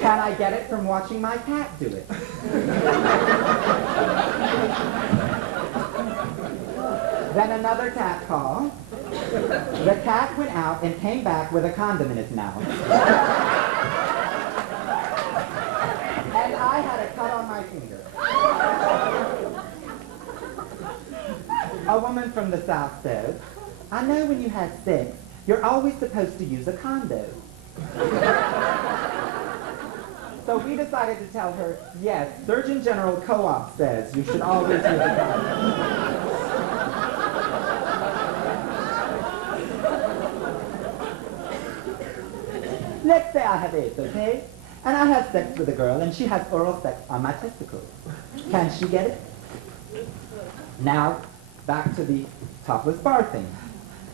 Can I get it from watching my cat do it? Then another cat call. The cat went out and came back with a condom in his mouth. And I had a cut on my finger. A woman from the South says, I know when you have sex, you're always supposed to use a condom. So we decided to tell her, yes, Surgeon General Co-op says you should always use a condom. Let's say I have AIDS, okay? And I have sex with a girl, and she has oral sex on my testicles. Can she get it? Now, back to the topless bar thing.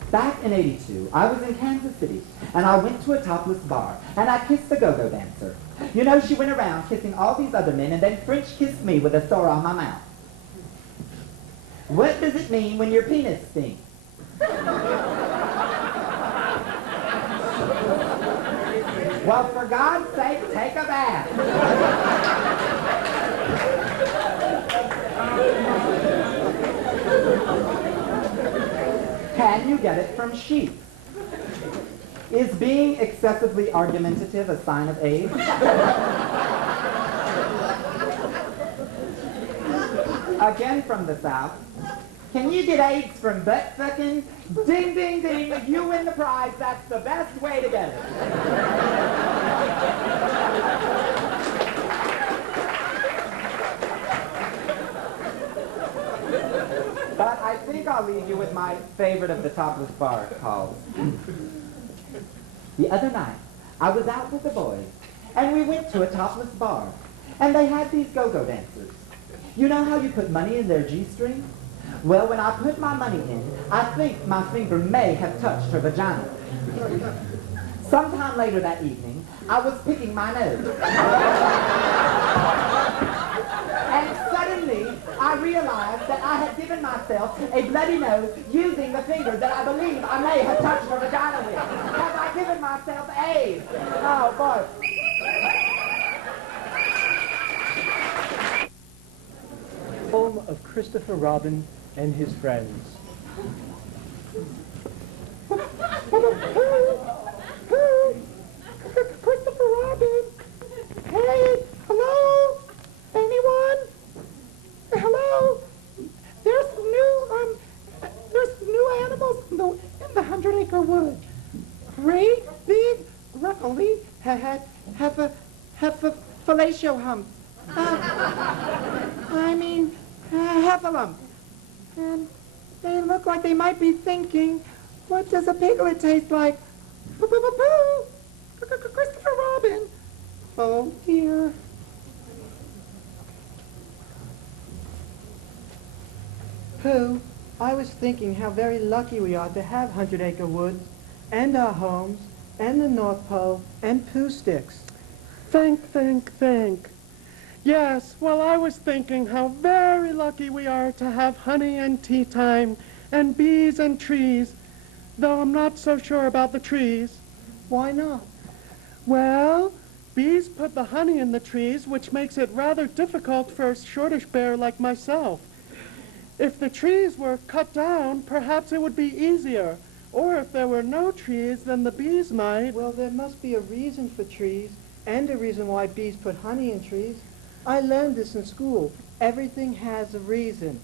Back in '82, I was in Kansas City, and I went to a topless bar, and I kissed the go-go dancer. You know, she went around kissing all these other men, and then French kissed me with a sore on my mouth. What does it mean when your penis stinks? Well, for God's sake, take a bath. Can you get it from sheep? Is being excessively argumentative a sign of AIDS? Again from the South. Can you get AIDS from butt fucking? Ding, ding, ding. You win the prize. That's the best way to get it. But I think I'll leave you with my favorite of the topless bar calls. The other night, I was out with the boys, and we went to a topless bar, and they had these go-go dancers. You know how you put money in their G-string? Well, when I put my money in, I think my finger may have touched her vagina. Sometime later that evening, I was picking my nose. And suddenly, I realized that I had given myself a bloody nose using the finger that I believe I may have touched her vagina with. Have I given myself AIDS? Oh, boy. Poem of Christopher Robin and his friends. Christopher Robin. Hey, hello? Anyone? Hello? There's new animals in the 100-acre wood. Great big ruffly have a fellatio hump. Heffalump. And they look like they might be thinking, what does a piglet taste like? Christopher Robin. Oh, dear. Pooh, I was thinking how very lucky we are to have 100-acre woods, and our homes, and the North Pole, and poo sticks. Think. Yes, well, I was thinking how very lucky we are to have honey and tea time, and bees and trees, though I'm not so sure about the trees. Why not? Well, bees put the honey in the trees, which makes it rather difficult for a shortish bear like myself. If the trees were cut down, perhaps it would be easier. Or if there were no trees, then the bees might. Well, there must be a reason for trees, and a reason why bees put honey in trees. I learned this in school. Everything has a reason.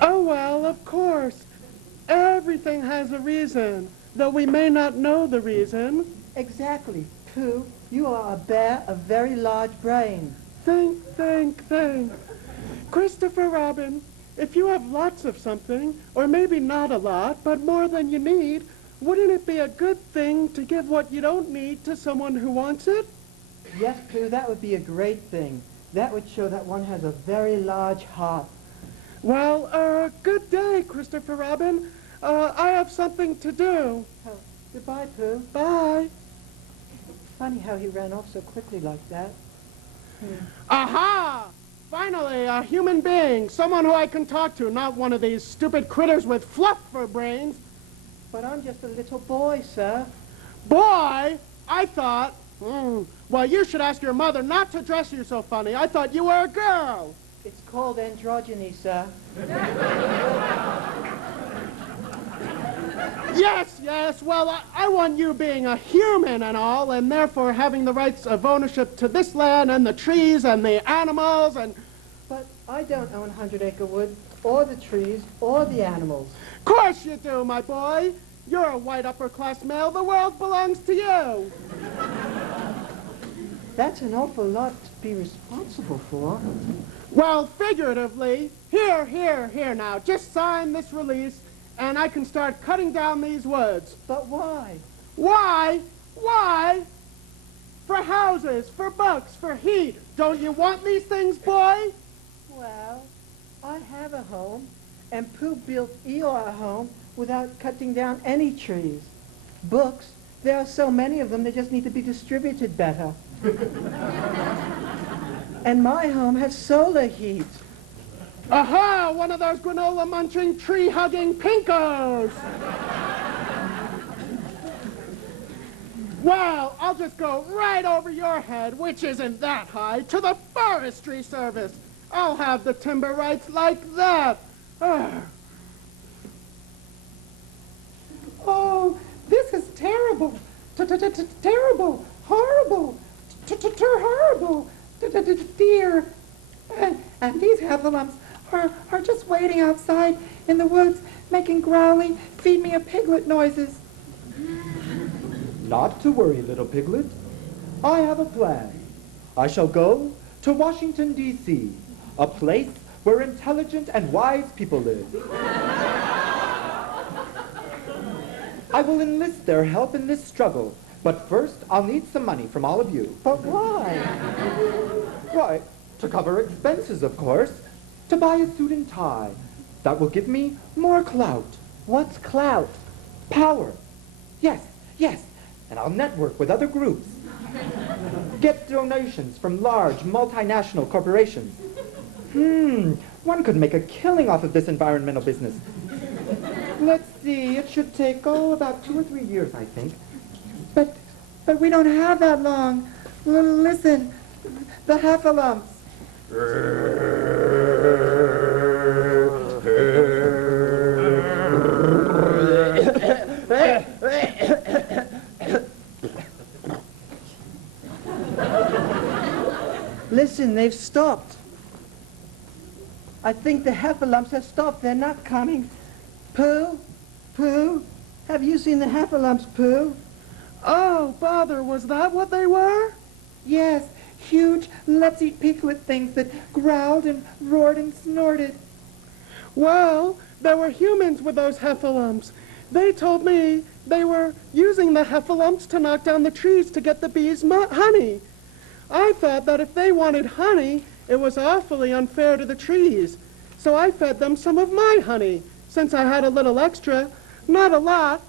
Oh, well, of course. Everything has a reason, though we may not know the reason. Exactly. Pooh, you are a bear of very large brain. Think. Christopher Robin, if you have lots of something, or maybe not a lot, but more than you need, wouldn't it be a good thing to give what you don't need to someone who wants it? Yes, Pooh, that would be a great thing. That would show that one has a very large heart. Well, good day, Christopher Robin. I have something to do. Oh, goodbye, Pooh. Bye. Funny how he ran off so quickly like that. Aha! Finally, a human being, someone who I can talk to, not one of these stupid critters with fluff for brains. But I'm just a little boy, sir. Boy, I thought, well, you should ask your mother not to dress you so funny. I thought you were a girl. It's called androgyny, sir. Yes, well, I want you being a human and all, and therefore having the rights of ownership to this land and the trees and the animals and... But I don't own 100 Acre Wood, or the trees, or the animals. Of course you do, my boy. You're a white upper-class male. The world belongs to you. That's an awful lot to be responsible for. Well, figuratively, here now, just sign this release, and I can start cutting down these woods. But why? Why? For houses, for books, for heat. Don't you want these things, boy? Well, I have a home, and Pooh built Eeyore a home without cutting down any trees. Books, there are so many of them, they just need to be distributed better. And my home has solar heat. Aha! One of those granola-munching, tree-hugging pinkos! Well, I'll just go right over your head, which isn't that high, to the Forestry Service. I'll have the timber rights like that. Oh, this is terrible. Terrible. Horrible. Horrible. Dear. And these heffalumps are just waiting outside in the woods, making growly, feed me a piglet noises. Not to worry, little piglet. I have a plan. I shall go to Washington, D.C., a place where intelligent and wise people live. I will enlist their help in this struggle, but first I'll need some money from all of you. But why? Why, to cover expenses, of course. To buy a suit and tie. That will give me more clout. What's clout? Power. Yes. And I'll network with other groups. Get donations from large multinational corporations. One could make a killing off of this environmental business. Let's see, it should take, about 2 or 3 years, I think. But we don't have that long. Listen, the heffalumps. Listen, they've stopped. I think the heffalumps have stopped. They're not coming. Pooh? Have you seen the heffalumps, Pooh? Oh, bother, was that what they were? Yes, huge, let's-eat piglet things that growled and roared and snorted. Well, there were humans with those heffalumps. They told me they were using the heffalumps to knock down the trees to get the bees' honey. I thought that if they wanted honey, it was awfully unfair to the trees. So I fed them some of my honey, since I had a little extra. Not a lot.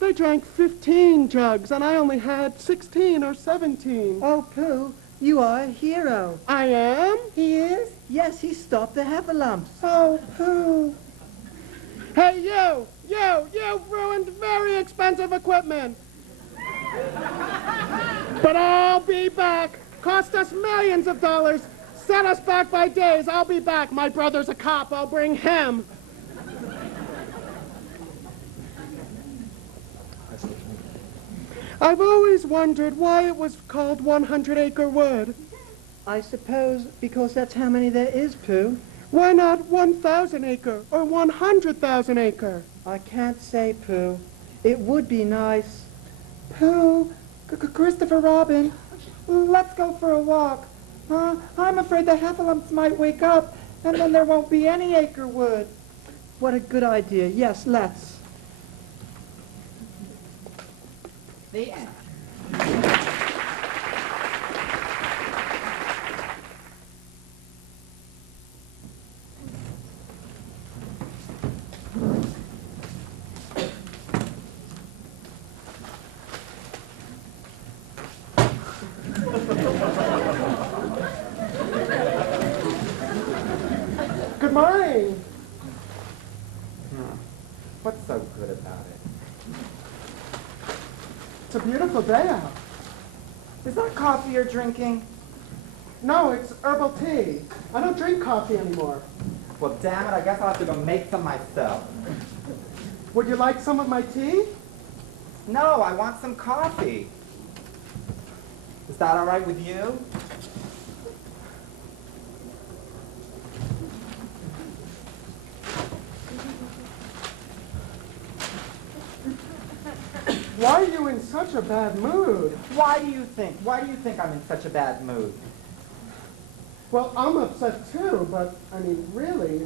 They drank 15 jugs, and I only had 16 or 17. Oh, Pooh, you are a hero. I am? He is? Yes, he stopped the heffalumps. Oh, Pooh. Hey, you ruined very expensive equipment. But I'll be back. Cost us millions of dollars. Set us back by days. I'll be back. My brother's a cop. I'll bring him. I've always wondered why it was called 100-acre wood. I suppose because that's how many there is, Pooh. Why not 1,000-acre or 100,000-acre? I can't say, Pooh. It would be nice. Pooh, Christopher Robin, let's go for a walk. I'm afraid the heffalumps might wake up, and then there won't be any acre wood. What a good idea. Yes, let's. The end. Good morning. What's so good about it? It's a beautiful day out. Is that coffee you're drinking? No, it's herbal tea. I don't drink coffee anymore. Well, damn it, I guess I'll have to go make some myself. Would you like some of my tea? No, I want some coffee. Is that all right with you? Why are you in such a bad mood? Why do you think I'm in such a bad mood? Well, I'm upset too, but I mean, really,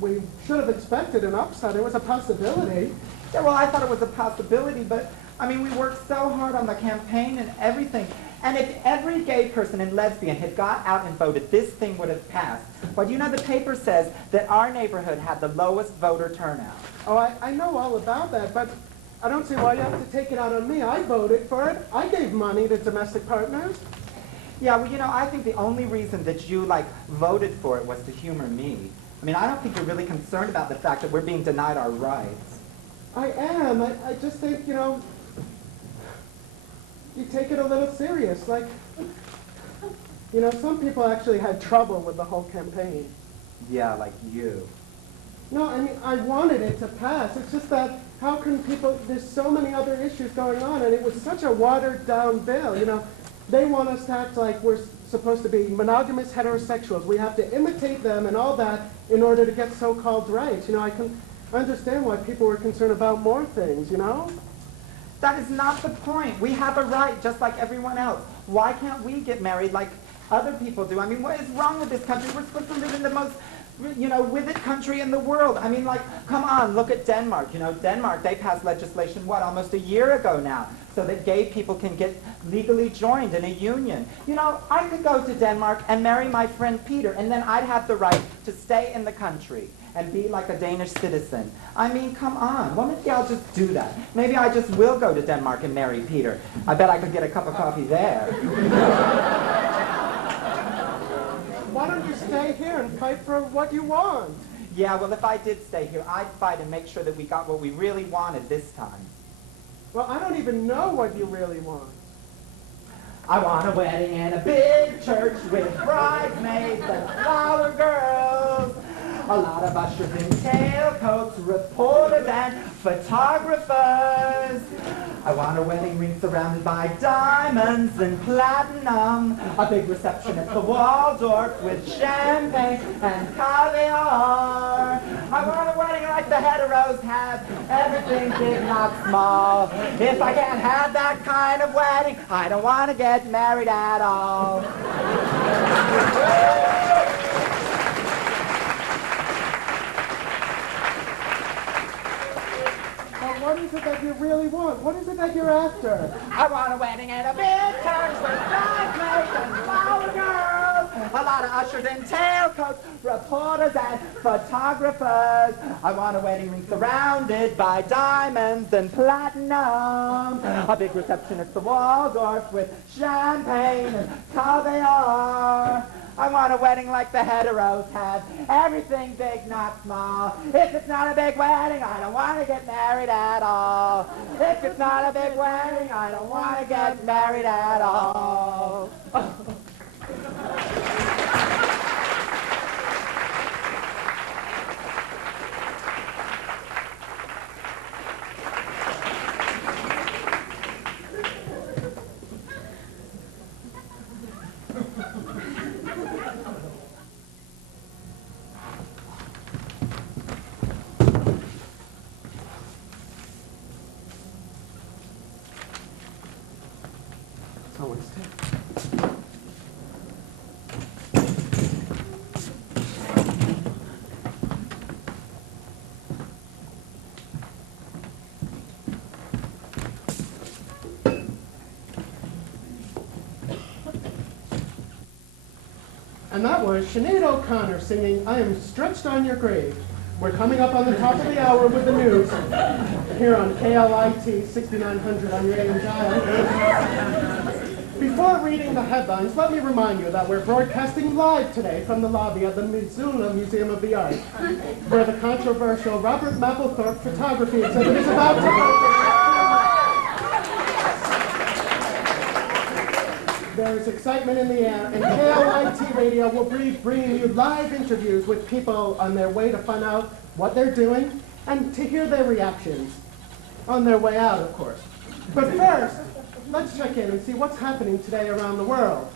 we should have expected an upset. It was a possibility. Yeah, well, I thought it was a possibility, but I mean, we worked so hard on the campaign and everything. And if every gay person and lesbian had got out and voted, this thing would have passed. But you know, the paper says that our neighborhood had the lowest voter turnout. Oh, I know all about that, but I don't see why you have to take it out on me. I voted for it. I gave money to domestic partners. Yeah, well, I think the only reason that you, voted for it was to humor me. I mean, I don't think you're really concerned about the fact that we're being denied our rights. I am. I just think, you take it a little serious. Some people actually had trouble with the whole campaign. Yeah, like you. No, I mean, I wanted it to pass. It's just that how can people, there's so many other issues going on, and it was such a watered-down bill, They want us to act like we're supposed to be monogamous heterosexuals. We have to imitate them and all that in order to get so-called rights. I can understand why people were concerned about more things, That is not the point. We have a right just like everyone else. Why can't we get married like other people do? I mean, what is wrong with this country? We're supposed to live in the most, with it country in the world. I mean, come on, look at Denmark. Denmark, they passed legislation, almost a year ago now, so that gay people can get legally joined in a union. I could go to Denmark and marry my friend Peter, and then I'd have the right to stay in the country and be like a Danish citizen. I mean, come on. Well, maybe I'll just do that. Maybe I just will go to Denmark and marry Peter. I bet I could get a cup of coffee there. Why don't you stay here and fight for what you want? Yeah, well, if I did stay here, I'd fight and make sure that we got what we really wanted this time. Well, I don't even know what you really want. I want a wedding in a big church with bridesmaids and flower girls. A lot of ushers in tailcoats, reporters and photographers. I want a wedding ring surrounded by diamonds and platinum. A big reception at the Waldorf with champagne and caviar. I want a wedding like the heteros have, everything big, not small. If I can't have that kind of wedding, I don't want to get married at all. What is it that you really want? What is it that you're after? I want a wedding and a big church with bridesmaids and flower girls. A lot of ushers in tailcoats, reporters and photographers. I want a wedding ring surrounded by diamonds and platinum. A big reception at the Waldorf with champagne and caviar. I want a wedding like the heteros have, everything big, not small. If it's not a big wedding, I don't want to get married at all. If it's not a big wedding, I don't want to get married at all. And that was Sinead O'Connor singing I Am Stretched on Your Grave. We're coming up on the top of the hour with the news here on KLIT 6900 on your AM dial. Before reading the headlines, let me remind you that we're broadcasting live today from the lobby of the Missoula Museum of the Arts, where the controversial Robert Mapplethorpe photography exhibit is about to open. There is excitement in the air, and KLIT Radio will be bringing you live interviews with people on their way to find out what they're doing and to hear their reactions. On their way out, of course. But first, let's check in and see what's happening today around the world.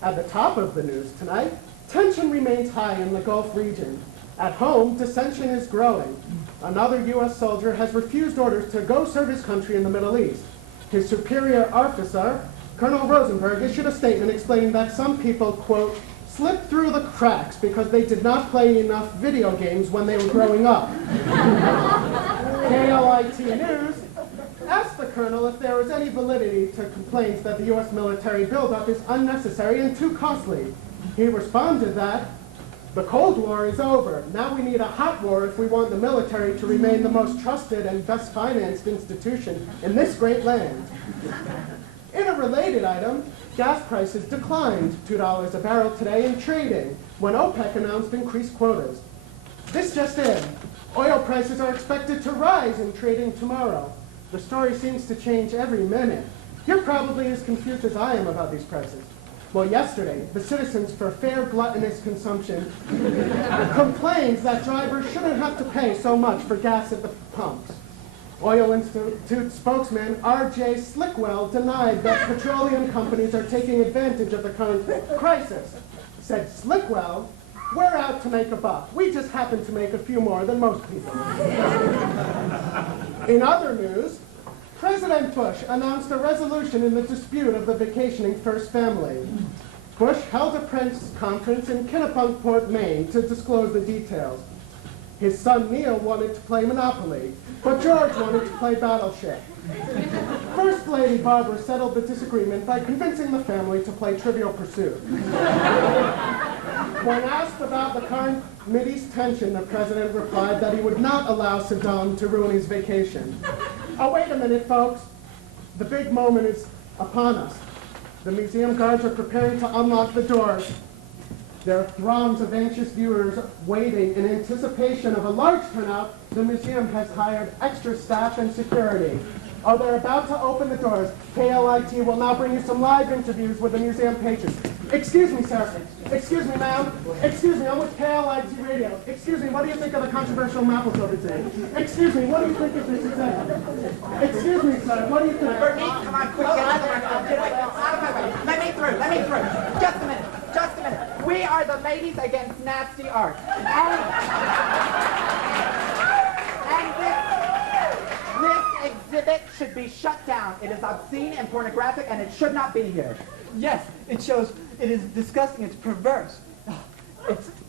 At the top of the news tonight, tension remains high in the Gulf region. At home, dissension is growing. Another U.S. soldier has refused orders to go serve his country in the Middle East. His superior officer, Colonel Rosenberg, issued a statement explaining that some people, quote, slipped through the cracks because they did not play enough video games when they were growing up. KLIT News asked the colonel if there was any validity to complaints that the U.S. military buildup is unnecessary and too costly. He responded that the Cold War is over. Now we need a hot war if we want the military to remain the most trusted and best financed institution in this great land. In a related item, gas prices declined $2 a barrel today in trading when OPEC announced increased quotas. This just in, oil prices are expected to rise in trading tomorrow. The story seems to change every minute. You're probably as confused as I am about these prices. Well, yesterday, the Citizens for Fair Gluttonous Consumption complains that drivers shouldn't have to pay so much for gas at the pumps. Oil Institute spokesman R.J. Slickwell denied that petroleum companies are taking advantage of the current crisis. Said Slickwell, we're out to make a buck. We just happen to make a few more than most people. In other news, President Bush announced a resolution in the dispute of the vacationing first family. Bush held a press conference in Kennebunkport, Maine, to disclose the details. His son Neil wanted to play Monopoly, but George wanted to play Battleship. First Lady Barbara settled the disagreement by convincing the family to play Trivial Pursuit. When asked about the current Mideast tension, the president replied that he would not allow Saddam to ruin his vacation. Oh, wait a minute, folks. The big moment is upon us. The museum guards are preparing to unlock the doors. There are throngs of anxious viewers waiting in anticipation of a large turnout. The museum has hired extra staff and security. Oh, they're about to open the doors. KLIT will now bring you some live interviews with the museum patrons. Excuse me, sir. Excuse me, ma'am. Excuse me, I'm with KLIT Radio. Excuse me, what do you think of the controversial Mapplethorpe exam? Excuse me, what do you think of this exam? Excuse me, sir, what do you think? Bernice, come on, quick, get out of my way. Out of my way. Let me through, let me through. Just a minute, just a minute. We are the Ladies Against Nasty Art. And this exhibit should be shut down. It is obscene and pornographic, and it should not be here. Yes, it shows, it is disgusting, it's perverse.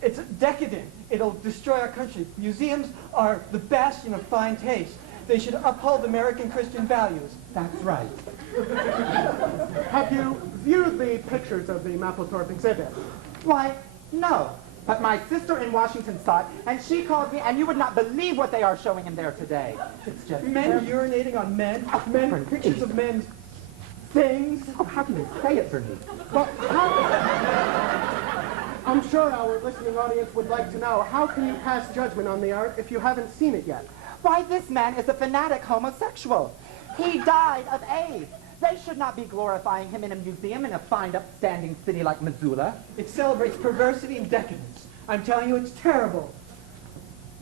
It's decadent. It'll destroy our country. Museums are the bastion of fine taste. They should uphold American Christian values. That's right. Have you viewed the pictures of the Mapplethorpe exhibit? Why, no. But my sister in Washington saw it, and she called me, and you would not believe what they are showing in there today. It's just Men urinating on men, men, pictures of men's things. Oh, how can you say it, Bernice? Well, I'm sure our listening audience would like to know, how can you pass judgment on the art if you haven't seen it yet? Why, this man is a fanatic homosexual. He died of AIDS. They should not be glorifying him in a museum in a fine, upstanding city like Missoula. It celebrates perversity and decadence. I'm telling you, it's terrible.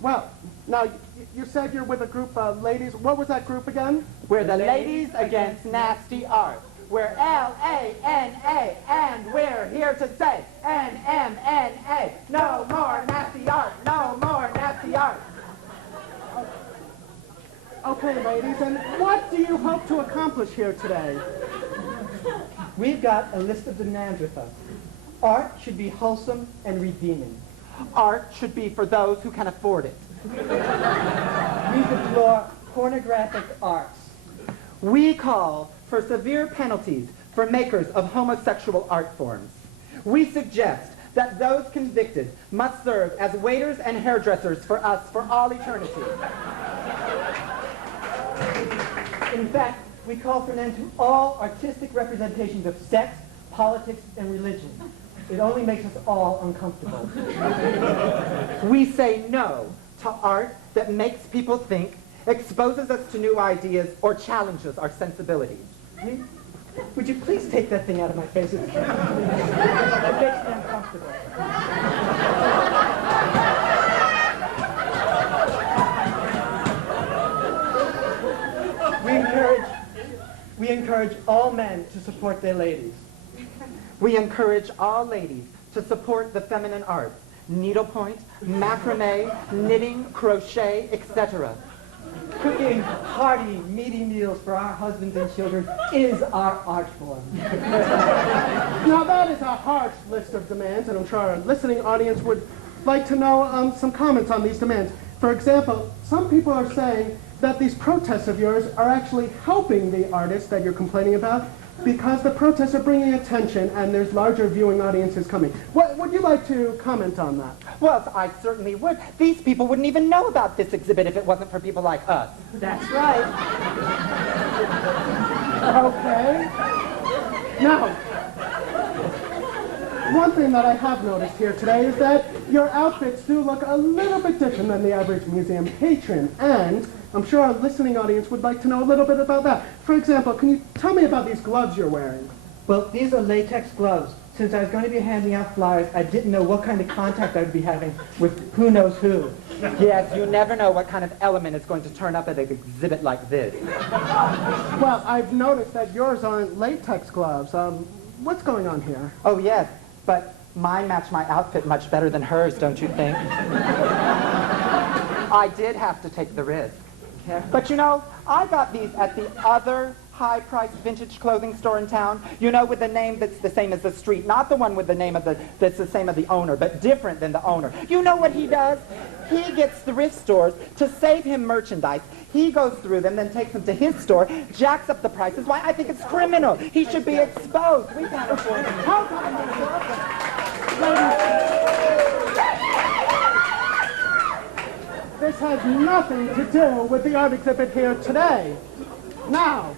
Well, now, you said you're with a group of ladies. What was that group again? We're the Ladies Against Nasty Art. We're L-A-N-A, and we're here to say N-M-N-A. No more nasty art. No more nasty art. Okay, ladies, and what do you hope to accomplish here today? We've got a list of demands with us. Art should be wholesome and redeeming. Art should be for those who can afford it. We deplore pornographic arts. We call for severe penalties for makers of homosexual art forms. We suggest that those convicted must serve as waiters and hairdressers for us for all eternity. In fact, we call for an end to all artistic representations of sex, politics, and religion. It only makes us all uncomfortable. We say no to art that makes people think, exposes us to new ideas, or challenges our sensibilities. Would you please take that thing out of my face? It makes me uncomfortable. We encourage all men to support their ladies. We encourage all ladies to support the feminine arts, needlepoint, macrame, knitting, crochet, etc. Cooking hearty, meaty meals for our husbands and children is our art form. Now that is a harsh list of demands, and I'm sure our listening audience would like to know some comments on these demands. For example, some people are saying that these protests of yours are actually helping the artists that you're complaining about because the protests are bringing attention and there's larger viewing audiences coming. Would you like to comment on that? Well, I certainly would. These people wouldn't even know about this exhibit if it wasn't for people like us. That's right. Okay. Now, one thing that I have noticed here today is that your outfits do look a little bit different than the average museum patron, and I'm sure our listening audience would like to know a little bit about that. For example, can you tell me about these gloves you're wearing? Well, these are latex gloves. Since I was going to be handing out flyers, I didn't know what kind of contact I would be having with who knows who. Yes, you never know what kind of element is going to turn up at an exhibit like this. Well, I've noticed that yours aren't latex gloves. What's going on here? Oh, yes, but mine match my outfit much better than hers, don't you think? I did have to take the risk. But you know, I got these at the other high-priced vintage clothing store in town. You know, with the name that's the same as the street. Not the one with the name of that's the same as the owner, but different than the owner. You know what he does? He gets thrift stores to save him merchandise. He goes through them, then takes them to his store, jacks up the prices. Why, I think it's criminal. He should be exposed. We can't afford him. How come This has nothing to do with the art exhibit here today. Now,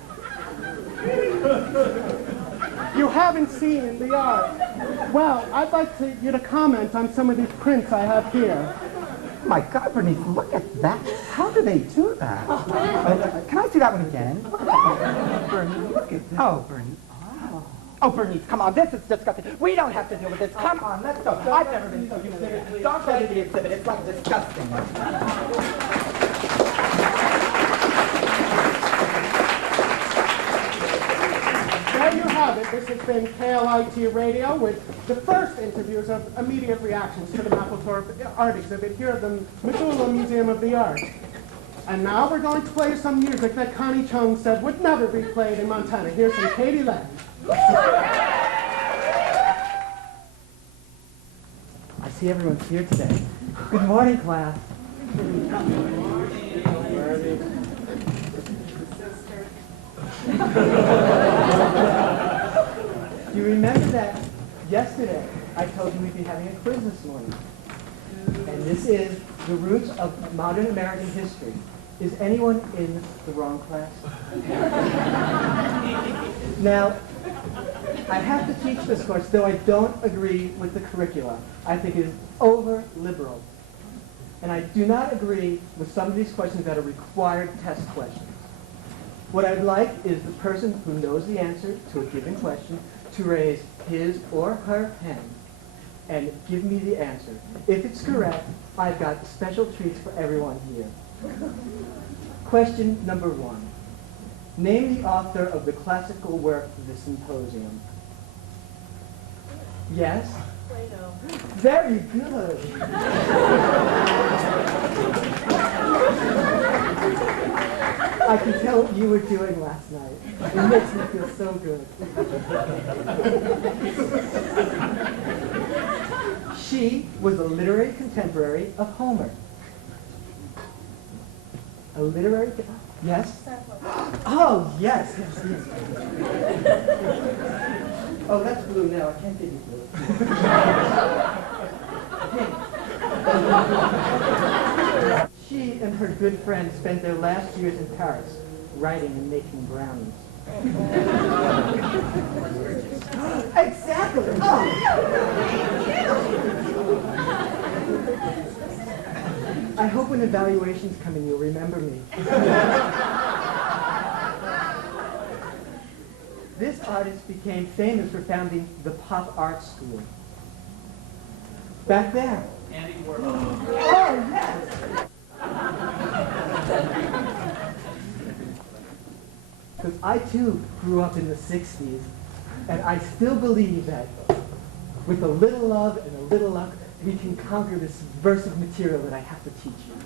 you haven't seen the art. Well, I'd like you to comment on some of these prints I have here. My God, Bernice, look at that. How do they do that? Can I see that one again? Bernice, look at that. Oh, Bernice. Oh, Bernice, come on, this is disgusting. We don't have to deal with this. Come on, let's go. I've never been so humiliated. Don't go to the exhibit. It's like disgusting. There you have it. This has been KLIT Radio with the first interviews of immediate reactions to the Mapplethorpe art exhibit here at the Missoula Museum of the Arts. And now we're going to play some music that Connie Chung said would never be played in Montana. Here's some Katie Lang. I see everyone's here today. Good morning, class. You remember that yesterday I told you we'd be having a quiz this morning. And this is the roots of modern American history. Is anyone in the wrong class? Now, I have to teach this course, though I don't agree with the curricula. I think it is over-liberal. And I do not agree with some of these questions that are required test questions. What I'd like is the person who knows the answer to a given question to raise his or her hand and give me the answer. If it's correct, I've got special treats for everyone here. Question number 1. Name the author of the classical work, The Symposium. Yes? Plato. Very good. I can tell what you were doing last night. It makes me feel so good. She was a literary contemporary of Homer. A literary... Yes? Oh, yes, yes, yes. Oh, that's blue now. I can't give you blue. She and her good friend spent their last years in Paris writing and making brownies. Exactly. Oh. I hope when evaluations come in, you'll remember me. This artist became famous for founding the Pop Art School. Back there. Andy Warhol. Oh, yes! Because I, too, grew up in the 60s, and I still believe that with a little love and a little luck, we can conquer this subversive material that I have to teach you.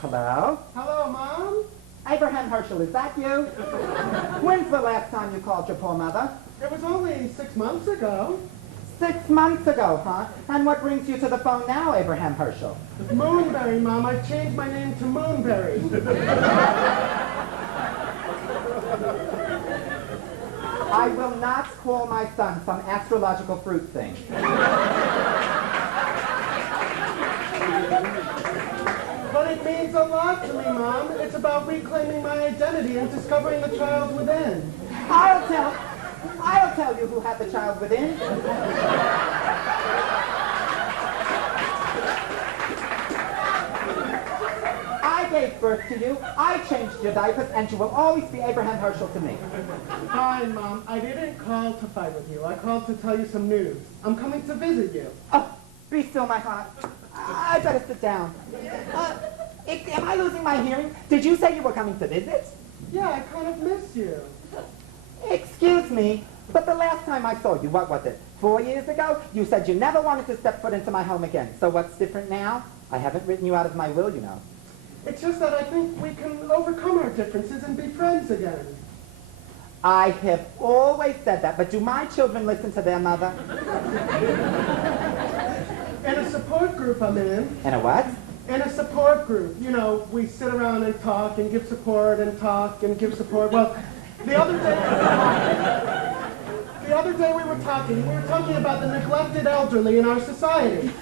Hello? Hello, Mom. Abraham Herschel, is that you? When's the last time you called your poor mother? It was only 6 months ago. 6 months ago, huh? And what brings you to the phone now, Abraham Herschel? Moonberry, Mom. I've changed my name to Moonberry. I will not call my son some astrological fruit thing. But it means a lot to me, Mom. It's about reclaiming my identity and discovering the child within. I'll tell you who had the child within. I gave birth to you, I changed your diapers, and you will always be Abraham Herschel to me. Fine, Mom. I didn't call to fight with you. I called to tell you some news. I'm coming to visit you. Oh, be still, my heart. I better sit down. Am I losing my hearing? Did you say you were coming to visit? Yeah, I kind of miss you. Excuse me, but the last time I saw you, what was it? 4 years ago? You said you never wanted to step foot into my home again. So what's different now? I haven't written you out of my will, you know. It's just that I think we can overcome our differences and be friends again. I have always said that, but do my children listen to their mother? In a support group I'm in. In a what? In a support group. You know, we sit around and talk and give support and talk and give support. Well, the other day we were talking about the neglected elderly in our society.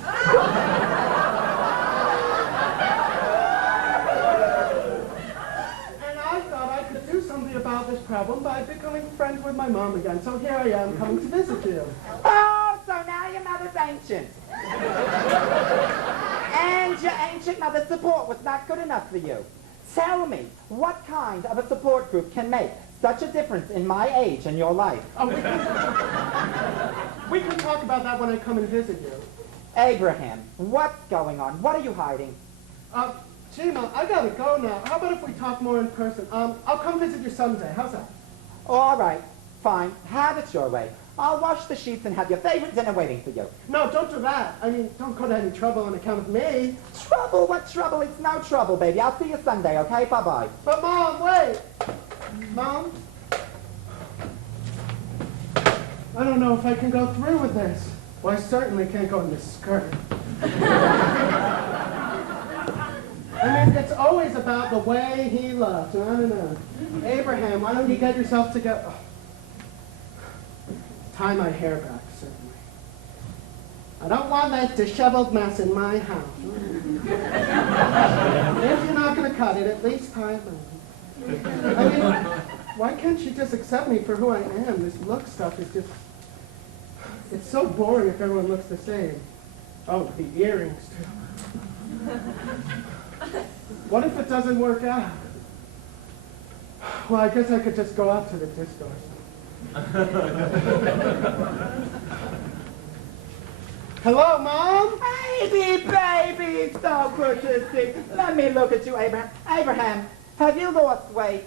Something about this problem by becoming friends with my mom again. So here I am coming to visit you. Oh, so now your mother's ancient. And your ancient mother's support was not good enough for you. Tell me, what kind of a support group can make such a difference in my age and your life? Oh, we can talk about that when I come and visit you. Abraham, what's going on? What are you hiding? Gee, Mom, I gotta go now. How about if we talk more in person? I'll come visit you someday. How's that? All right, fine. Have it your way. I'll wash the sheets and have your favorite dinner waiting for you. No, don't do that. I mean, don't go to any trouble on account of me. Trouble? What trouble? It's no trouble, baby. I'll see you Sunday, okay? Bye-bye. But, Mom, wait. Mom? I don't know if I can go through with this. Well, I certainly can't go in this skirt. I mean, it's always about the way he loves. I don't know. Abraham, why don't you get yourself together? Oh. Tie my hair back, certainly. I don't want that disheveled mess in my house. If you're not going to cut it, at least tie it back. I mean, Why can't she just accept me for who I am? This look stuff is just... It's so boring if everyone looks the same. Oh, the earrings, too. What if it doesn't work out? Well, I guess I could just go out to the disco or something. Hello, Mom? Baby, so good to see. Let me look at you, Abraham. Abraham, have you lost weight?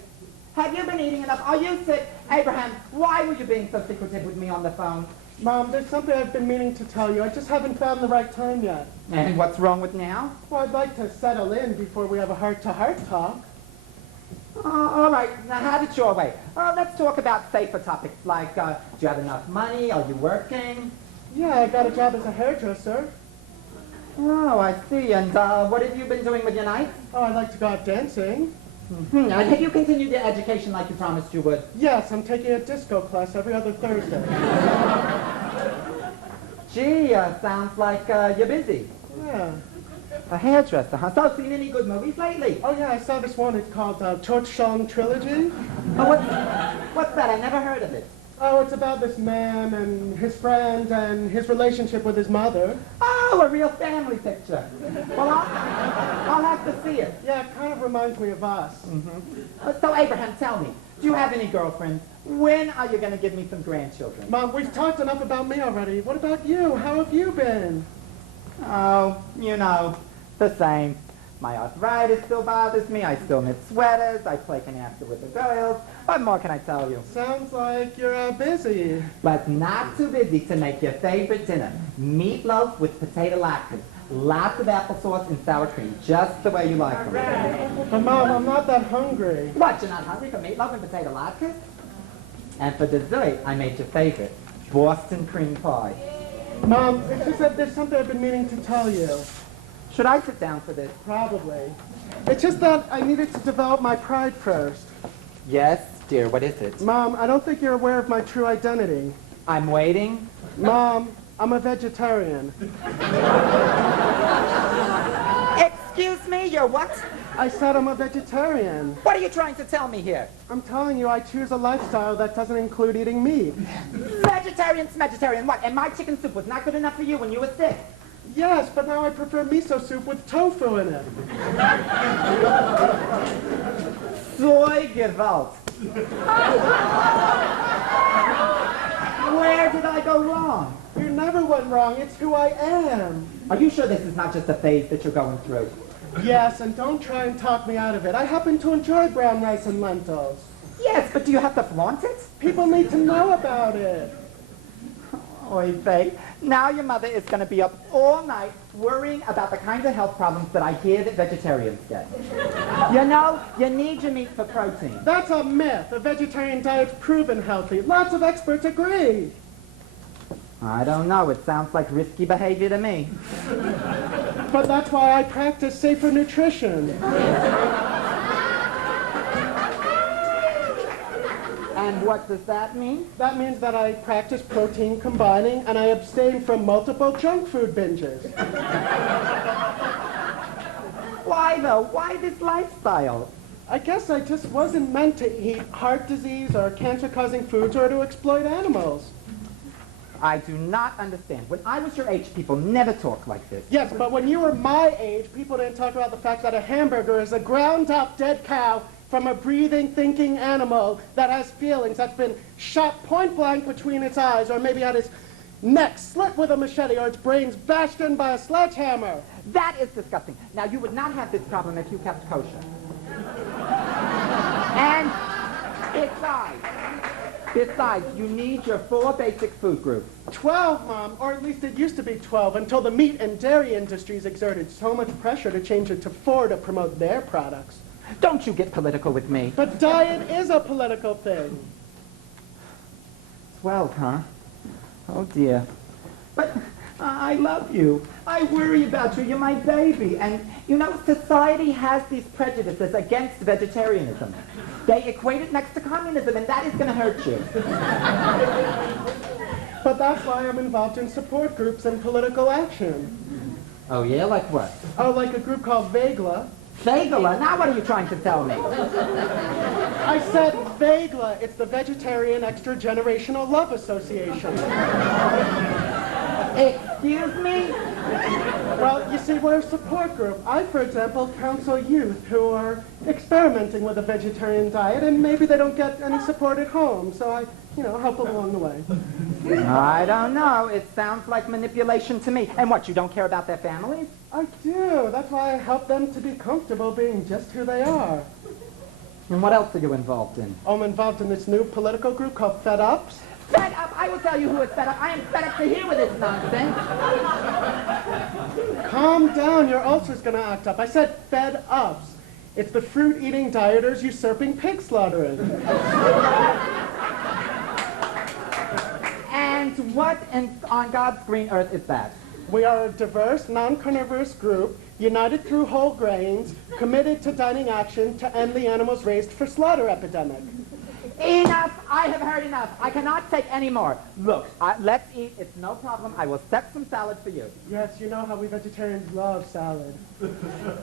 Have you been eating enough? Are you sick? Abraham, why were you being so secretive with me on the phone? Mom, there's something I've been meaning to tell you. I just haven't found the right time yet. And what's wrong with now? Well, I'd like to settle in before we have a heart-to-heart talk. All right, now have it your way. Let's talk about safer topics like, do you have enough money? Are you working? Yeah, I got a job as a hairdresser. Oh, I see. And what have you been doing with your night? Oh, I like to go out dancing. And have you continued your education like you promised you would? Yes, I'm taking a disco class every other Thursday. Gee, sounds like you're busy. Yeah. A hairdresser, huh? So, seen any good movies lately? Oh, yeah, I saw this one. It's called Cho-Chong Trilogy. Oh, what's that? I never heard of it. Oh, it's about this man and his friend and his relationship with his mother. Oh, a real family picture. Well, I'll have to see it. Yeah, it kind of reminds me of us. So, Abraham, tell me, do you have any girlfriends? When are you going to give me some grandchildren? Mom, we've talked enough about me already. What about you? How have you been? Oh, you know, the same. My arthritis still bothers me. I still knit sweaters. I play canasta with the girls. What more can I tell you? Sounds like you're busy. But not too busy to make your favorite dinner. Meatloaf with potato latkes. Lots of applesauce and sour cream, just the way you like them. But Mom, I'm not that hungry. What, you're not hungry for meatloaf and potato latkes? And for dessert, I made your favorite, Boston cream pie. Mom, it's just that there's something I've been meaning to tell you. Should I sit down for this? Probably. It's just that I needed to develop my pride first. Yes, dear, what is it? Mom, I don't think you're aware of my true identity. I'm waiting. Mom, I'm a vegetarian. Excuse me, you're what? I said I'm a vegetarian. What are you trying to tell me here? I'm telling you, I choose a lifestyle that doesn't include eating meat. Vegetarian, what? And my chicken soup was not good enough for you when you were sick? Yes, but now I prefer miso soup with tofu in it. Soy Gewalt. Where did I go wrong? You never went wrong. It's who I am. Are you sure this is not just a phase that you're going through? Yes, and don't try and talk me out of it. I happen to enjoy brown rice and lentils. Yes, but do you have to flaunt it? People need to know about it. Oy vey. Now your mother is going to be up all night worrying about the kinds of health problems that I hear that vegetarians get. You know, you need your meat for protein. That's a myth. A vegetarian diet's proven healthy. Lots of experts agree. I don't know. It sounds like risky behavior to me. But that's why I practice safer nutrition. And what does that mean? That means that I practice protein combining and I abstain from multiple junk food binges. Why, though? Why this lifestyle? I guess I just wasn't meant to eat heart disease or cancer-causing foods or to exploit animals. I do not understand. When I was your age, people never talked like this. Yes, but when you were my age, people didn't talk about the fact that a hamburger is a ground-up dead cow from a breathing, thinking animal that has feelings, that's been shot point-blank between its eyes, or maybe had its neck slit with a machete, or its brains bashed in by a sledgehammer. That is disgusting. Now, you would not have this problem if you kept kosher. And besides, you need your 4 basic food groups. 12, Mom, or at least it used to be 12, until the meat and dairy industries exerted so much pressure to change it to 4 to promote their products. Don't you get political with me. But diet is a political thing. 12, huh? Oh, dear. But I love you. I worry about you. You're my baby. And, you know, society has these prejudices against vegetarianism. They equate it next to communism, and that is going to hurt you. But that's why I'm involved in support groups and political action. Oh, yeah? Like what? Oh, like a group called Vegla. Fagula? Now what are you trying to tell me? I said VEGLA. It's the Vegetarian Extra Generational Love Association. Excuse me? Well, you see, we're a support group. I, for example, counsel youth who are experimenting with a vegetarian diet, and maybe they don't get any support at home, so I, help them along the way. I don't know. It sounds like manipulation to me. And what, you don't care about their families? I do. That's why I help them to be comfortable being just who they are. And what else are you involved in? I'm involved in this new political group called Fed Ups. Fed up? I will tell you who is fed up. I am fed up to here with this nonsense. Calm down. Your ulcer's going to act up. I said Fed Ups. It's the fruit-eating dieters usurping pig slaughtering. And what on God's green earth is that? We are a diverse, non-carnivorous group, united through whole grains, committed to dining action to end the animals raised for slaughter epidemic. Enough! I have heard enough. I cannot take any more. Look, let's eat. It's no problem. I will set some salad for you. Yes, you know how we vegetarians love salad.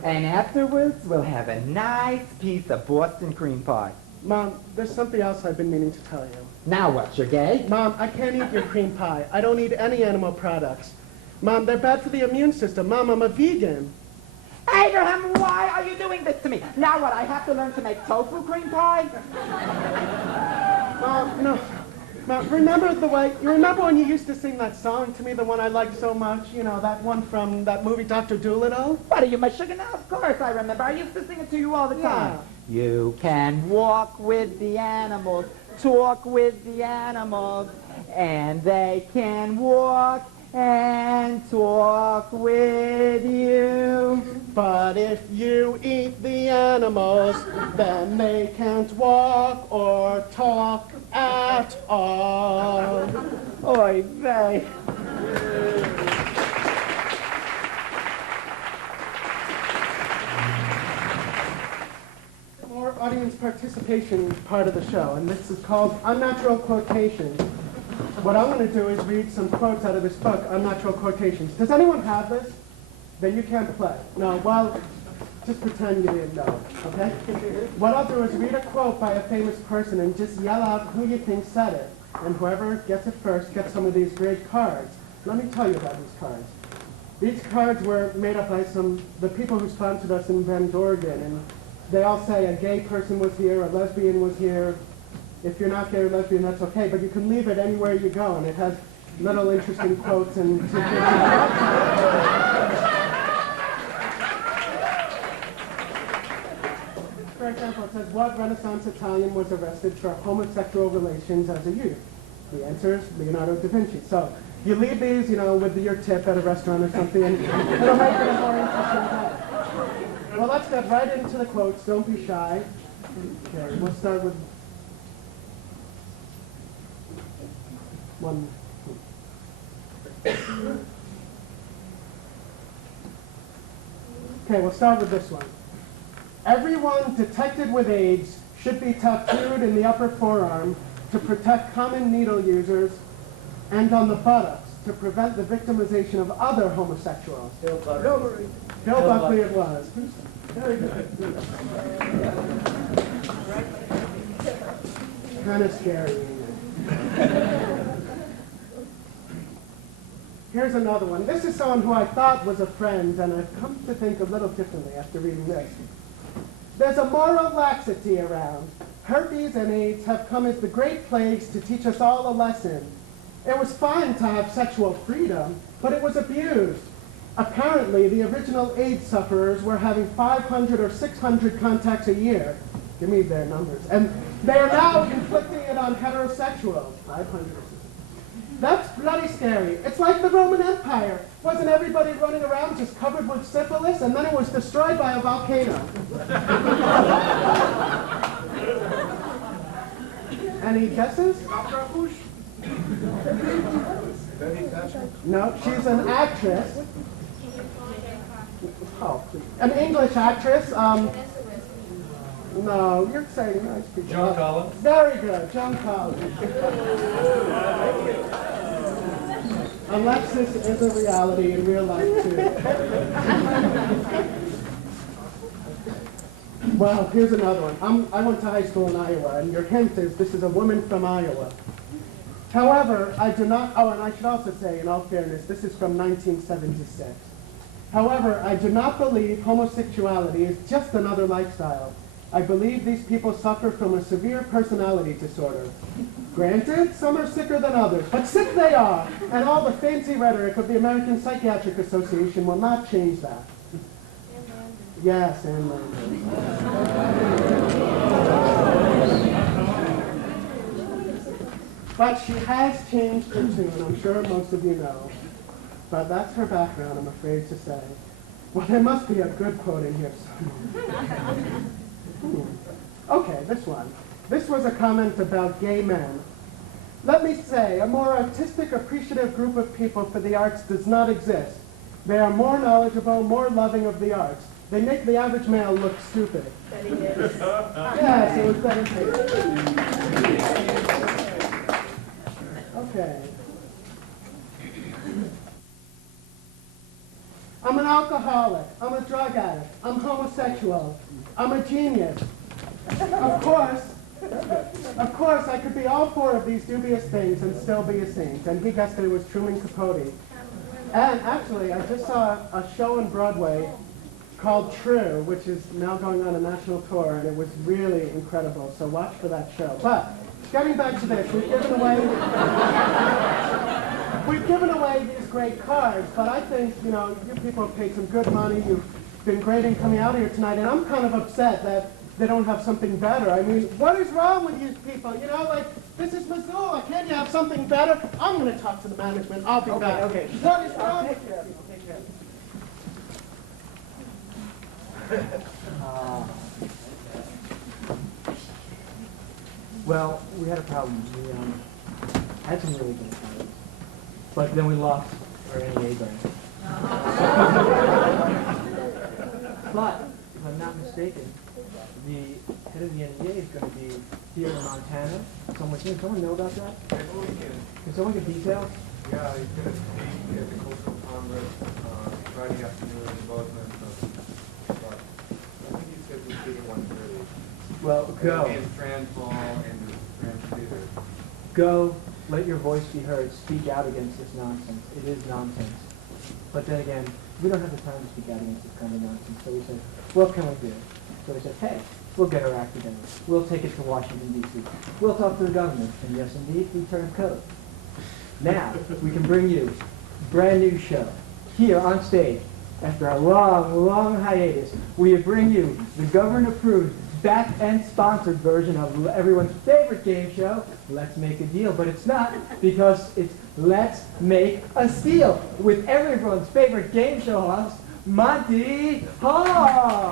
And afterwards, we'll have a nice piece of Boston cream pie. Mom, there's something else I've been meaning to tell you. Now what, you're gay? Mom, I can't eat your cream pie. I don't eat any animal products. Mom, they're bad for the immune system. Mom, I'm a vegan. Abraham, why are you doing this to me? Now what, I have to learn to make tofu cream pie? Mom, no. Mom, remember when you used to sing that song to me, the one I liked so much? That one from that movie, Dr. Dolittle? What, are you my sugar now? Of course I remember. I used to sing it to you all the time. Yeah. You can walk with the animals, talk with the animals, and they can walk and talk with you. But if you eat the animals, then they can't walk or talk at all. Oy vey. More audience participation part of the show, and this is called Unnatural Quotations. What I'm going to do is read some quotes out of this book, Unnatural Quotations. Does anyone have this? Then you can't play. No, well, just pretend you didn't know, okay? What I'll do is read a quote by a famous person and just yell out who you think said it. And whoever gets it first gets some of these great cards. Let me tell you about these cards. These cards were made up by the people who sponsored us in Bend, Oregon, and they all say a gay person was here, a lesbian was here. If you're not gay or lesbian, that's okay, but you can leave it anywhere you go, and it has little interesting quotes and For example, it says, what Renaissance Italian was arrested for homosexual relations as a youth? The answer is Leonardo da Vinci. So you leave these, with your tip at a restaurant or something, and it'll make it a more interesting day. Well, let's get right into the quotes. Don't be shy. Okay, we'll start with one. Okay, we'll start with this one. Everyone detected with AIDS should be tattooed in the upper forearm to protect common needle users and on the buttocks to prevent the victimization of other homosexuals. Bill Buckley it was. Very good. Kind of scary. Here's another one. This is someone who I thought was a friend, and I've come to think a little differently after reading this. There's a moral laxity around. Herpes and AIDS have come as the great plagues to teach us all a lesson. It was fine to have sexual freedom, but it was abused. Apparently, the original AIDS sufferers were having 500 or 600 contacts a year. Give me their numbers. And they are now inflicting it on heterosexuals. 500 or 600. That's bloody scary. It's like the Roman Empire. Wasn't everybody running around just covered with syphilis, and then it was destroyed by a volcano? Any guesses? No, she's an actress. Oh, an English actress. No, you're saying nice people. Joan Collins? Very good, Joan Collins. Alexis is a reality in real life, too. Well, here's another one. I went to high school in Iowa, and your hint is this is a woman from Iowa. However, I do not, oh, and I should also say, in all fairness, this is from 1976. However, I do not believe homosexuality is just another lifestyle. I believe these people suffer from a severe personality disorder. Granted, some are sicker than others, but sick they are, and all the fancy rhetoric of the American Psychiatric Association will not change that. Yes, and but she has changed her tune, I'm sure most of you know. But that's her background, I'm afraid to say. Well, there must be a good quote in here somewhere. Okay, this one. This was a comment about gay men. Let me say, a more artistic, appreciative group of people for the arts does not exist. They are more knowledgeable, more loving of the arts. They make the average male look stupid. Yes, it was better. Okay. I'm an alcoholic. I'm a drug addict. I'm homosexual. I'm a genius. Of course, I could be all four of these dubious things and still be a saint. And he guessed that it was Truman Capote. And actually, I just saw a show on Broadway called True, which is now going on a national tour, and it was really incredible. So watch for that show. But getting back to this, we've given away these great cards, but I think, you know, you people have paid some good money. You've been great in coming out here tonight, and I'm kind of upset that they don't have something better. I mean, what is wrong with you people? You know, like, this is Missoula. Can't you have something better? I'm going to talk to the management. I'll be back. Okay. What is wrong with you people? Take care. Well, we had a problem. We had some really good cards, but then we lost our NEA brand. But, if I'm not mistaken, the head of the NEA is going to be here in Montana. Can someone know about that? Can someone get details? Yeah, he's going to speak at the Cultural Congress Friday afternoon in Goldman. I think he said he's speaking 1:30. Well, go. In Strand Hall and the Strand Theater. Go, let your voice be heard, speak out against this nonsense. It is nonsense. But then again, we don't have the time to speak out against this kind of nonsense. So we said, what can we do? So we said, hey, we'll get our act together. We'll take it to Washington, D.C. We'll talk to the government. And yes, indeed, we turned code. Now, we can bring you a brand new show here on stage. After a long, long hiatus, we bring you the government-approved, back-end sponsored version of everyone's favorite game show, Let's Make a Deal. But it's not, because it's Let's Make a Steal, with everyone's favorite game show host, Monty Hall.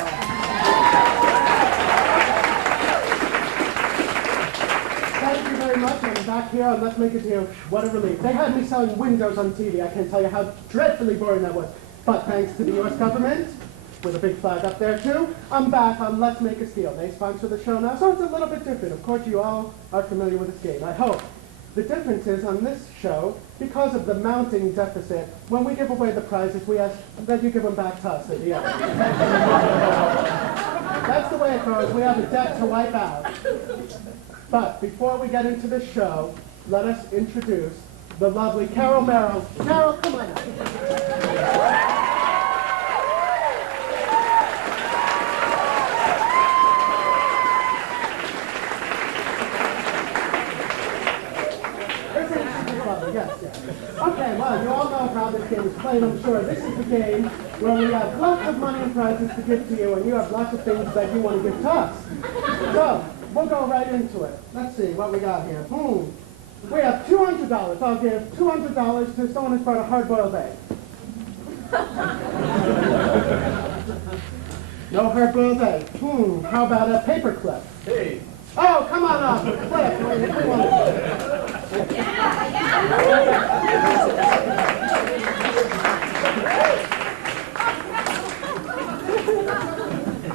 Thank you very much. I'm back here on Let's Make a Deal. What a relief. They had me selling windows on TV. I can't tell you how dreadfully boring that was. But thanks to the U.S. government, with a big flag up there too, I'm back on Let's Make a Steal. They sponsor the show now, so it's a little bit different. Of course, you all are familiar with this game, I hope. The difference is on this show, because of the mounting deficit, when we give away the prizes, we ask that you give them back to us at the end. That's the way it goes. We have a debt to wipe out. But before we get into the show, let us introduce the lovely Carol Merrill. Carol, come on up. Yes, yes. Okay, well, you all know how this game is played, I'm sure. This is the game where we have lots of money and prizes to give to you, and you have lots of things that you want to give to us. So, we'll go right into it. Let's see what we got here. We have $200. I'll give $200 to someone who's brought a hard-boiled egg. No hard-boiled egg. How about a paperclip? Hey! Oh, come on up. Clip. We want it.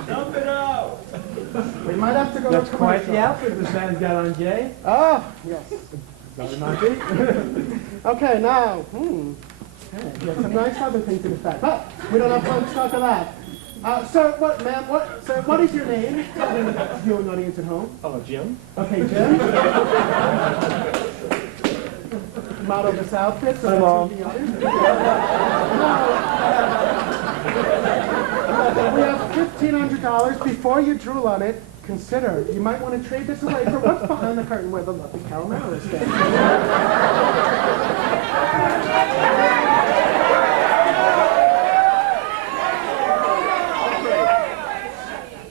Dump it out! We might have to go That's to quite commercial. the outfit this man's got on, Jay. Oh, yes. Okay, now, there's some nice other things in the fact, but we don't have time to talk of that. Sir, what, ma'am, sir, what is your name? Tell the viewing audience at home. Oh, Jim? Okay, Jim. Model this outfit for the TV audience. We have $1,500 before you drool on it. Consider, you might want to trade this away for what's behind the curtain where the lovely Caramel is standing.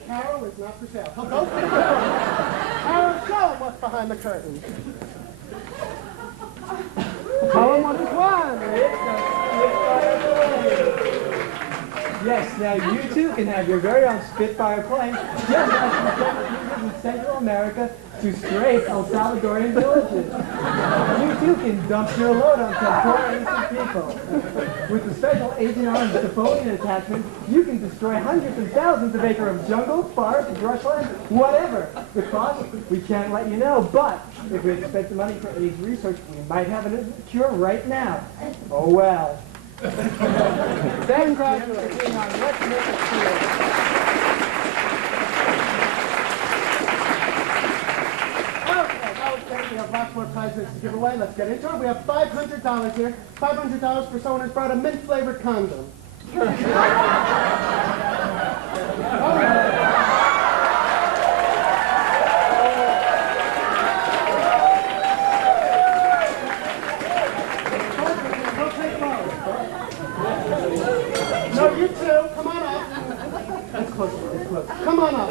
Carol is not for sale. Oh, go for it. Carol, show them what's behind the curtain. Column 1 is 1. Yes, now you too can have your very own Spitfire plane, just like the users in Central America to stray El Salvadorian villages. You too can dump your load on some poor innocent people. With the special Agent Orange Napoleon attachment, you can destroy hundreds and thousands of acres of jungle, forest, brushland, whatever. The cost, we can't let you know, but if we had spent the money for AIDS research, we might have a cure right now. Oh well. Thank you for being on Let's Make It Cool. Okay, we have lots more prizes to give away. Let's get into it. We have $500 here. $500 for someone who's brought a mint-flavored condom. No, you two, come on up. It's close, it's close. Come on up.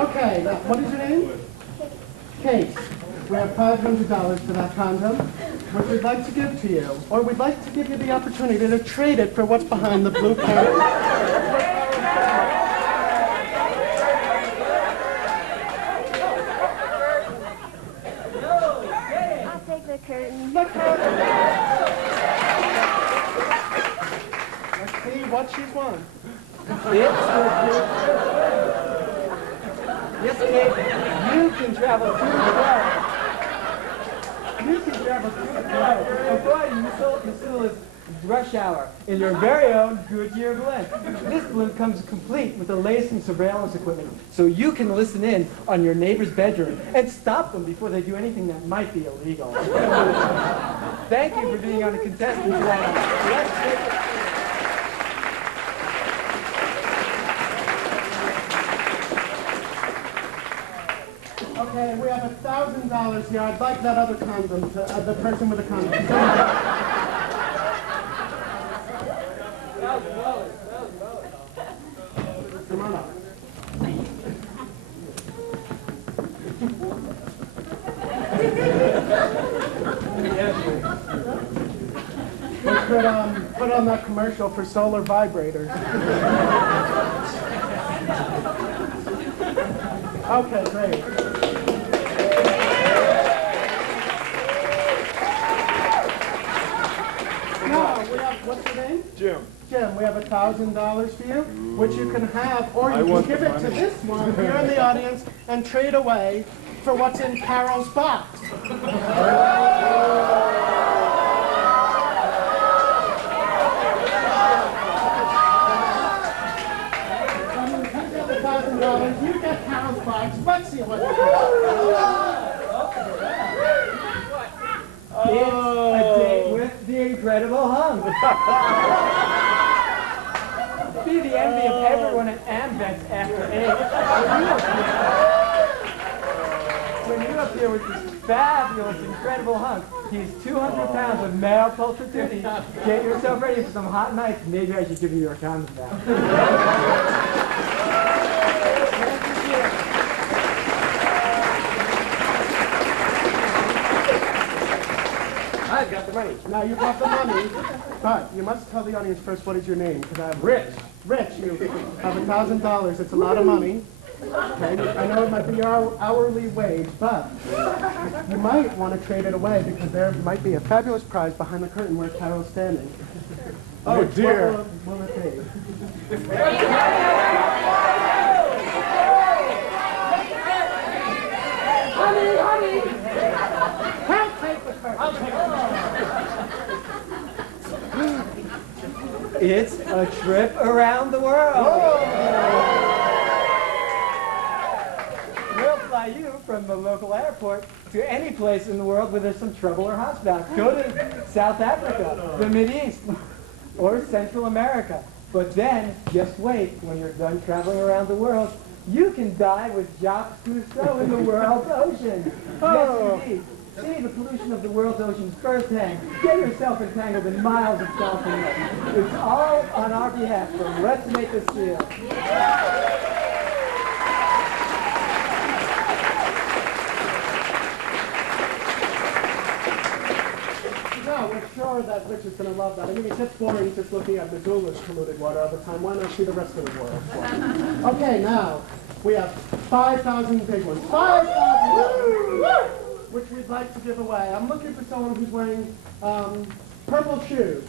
Okay, now, what is your name? Kate. We have $500 for that condom, which we'd like to give to you. Or we'd like to give you the opportunity to trade it for what's behind the blue curtain. I'll take the curtain. The curtain! Let's see what she's won. Yes, Kate, you can travel to the world. You can travel to the world. Avoid Missoula's rush hour in your very own Goodyear balloon. This balloon comes complete with the latest in surveillance equipment, so you can listen in on your neighbor's bedroom and stop them before they do anything that might be illegal. Thank you for being on the contestant today. Let's make it. Okay, we have $1,000 here. I'd like that other condom, the person with the condom. Come on up. Put on that commercial for solar vibrators. Okay, great. Now, we have, what's your name? Jim. Jim, we have $1,000 for you, which you can have, or you can give it to this one here in the audience and trade away for what's in Carol's box. $1,000, you get Carol's box. Let's see what It's a date with the Incredible Hunk. Be the envy of everyone at Amvex after 8. When you appear with this fabulous Incredible Hunk, he's 200 pounds of male pulchritude. Get yourself ready for some hot nights. Maybe I should give you your condom back. I've got the money. Now you have the money, but you must tell the audience first what is your name, because I have Rich. Rich, you have $1,000. It's a lot of money. Okay, I know it might be your hourly wage, but you might want to trade it away because there might be a fabulous prize behind the curtain where Carol's standing. Oh dear. What will it be? Honey, honey! I'll take the curtain. I'll take the curtain. It's a trip around the world. We'll fly you from the local airport to any place in the world where there's some trouble or hotspots. Go to South Africa, the Mideast, or Central America. But then, just wait, when you're done traveling around the world, you can die with Jacques Cousteau in the world's ocean. Yes, indeed. See the pollution of the world's oceans firsthand. Get yourself entangled in miles of dolphins. It's all on our behalf, so let's make this deal. No, we're sure that Rich is going to love that. I mean, it gets boring just looking at Missoula's polluted water all the time. Why not see the rest of the world? Okay, now, we have 5,000 big ones. 5,000! Which we'd like to give away. I'm looking for someone who's wearing purple shoes.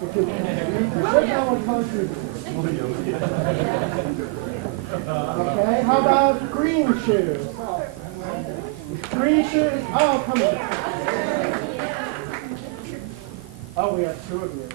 You should know what color shoes are. Okay, how about green shoes? Green shoes? Oh, come on. Oh, we have two of you.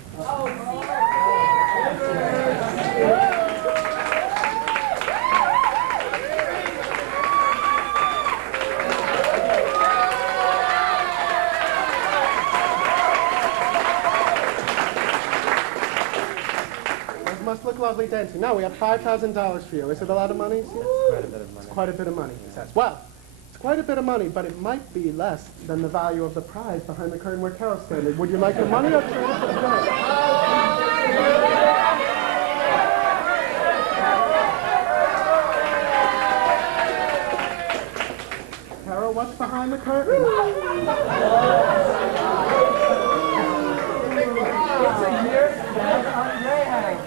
Must look lovely dancing. Now we have $5,000 for you. Is it a lot of money? Yes. Quite a bit of money. It's quite a bit of money, he says. Well, it's quite a bit of money, but it might be less than the value of the prize behind the curtain where Carol's standing. Would you like your money or trade it for the prize? Carol, what's behind the curtain? It's a year spent on Greyhound.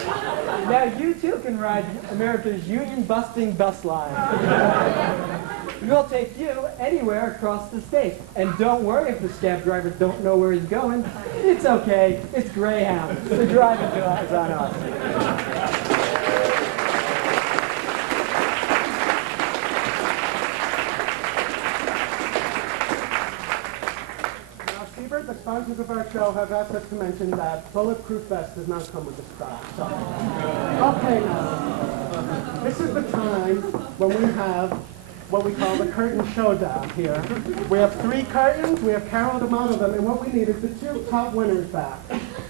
Now you too can ride America's union-busting bus line. We'll take you anywhere across the state. And don't worry if the scab drivers don't know where he's going. It's okay. It's Greyhound. The driving job is on us. The sponsors of our show have asked us to mention that bulletproof vest does not come with this product. So, okay, now, this is the time when we have what we call the curtain showdown here. We have 3 curtains, we have Carol to model them, and what we need is the 2 top winners back.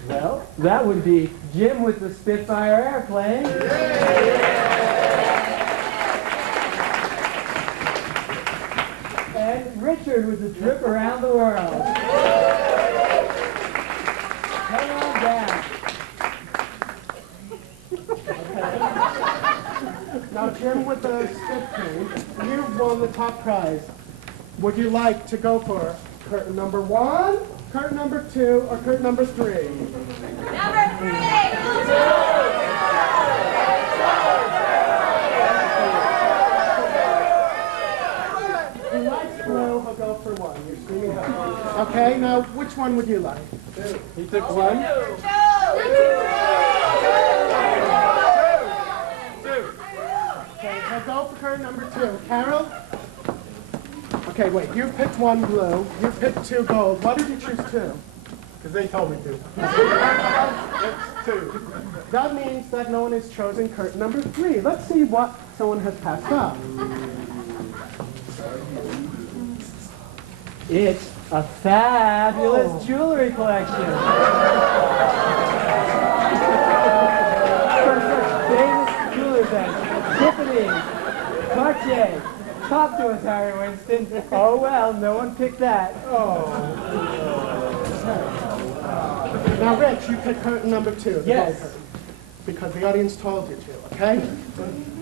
Well, that would be Jim with the Spitfire airplane. And Richard with the trip around the world. Come on down. Now, Jim with the spit paint, you've won the top prize. Would you like to go for curtain number 1, curtain number 2, or curtain number 3? Number 3! Who likes blue, he'll go for 1. You're screaming out. Okay, now, which one would you like? 2. He took 1. 2. Okay, he'll go for curtain number 2. Carol? Okay, wait, you picked 1 blue, you picked 2 gold. Why did you choose 2? Because they told me to. It's 2. That means that no one has chosen curtain number 3. Let's see what someone has passed up. It's a fabulous jewelry collection. For such famous jewelers as Tiffany, Cartier. Talk to us, Harry Winston. Oh, well, no one picked that. Now, Rich, you pick curtain number 2. The Yes. gold curtain, because the audience told you to, okay?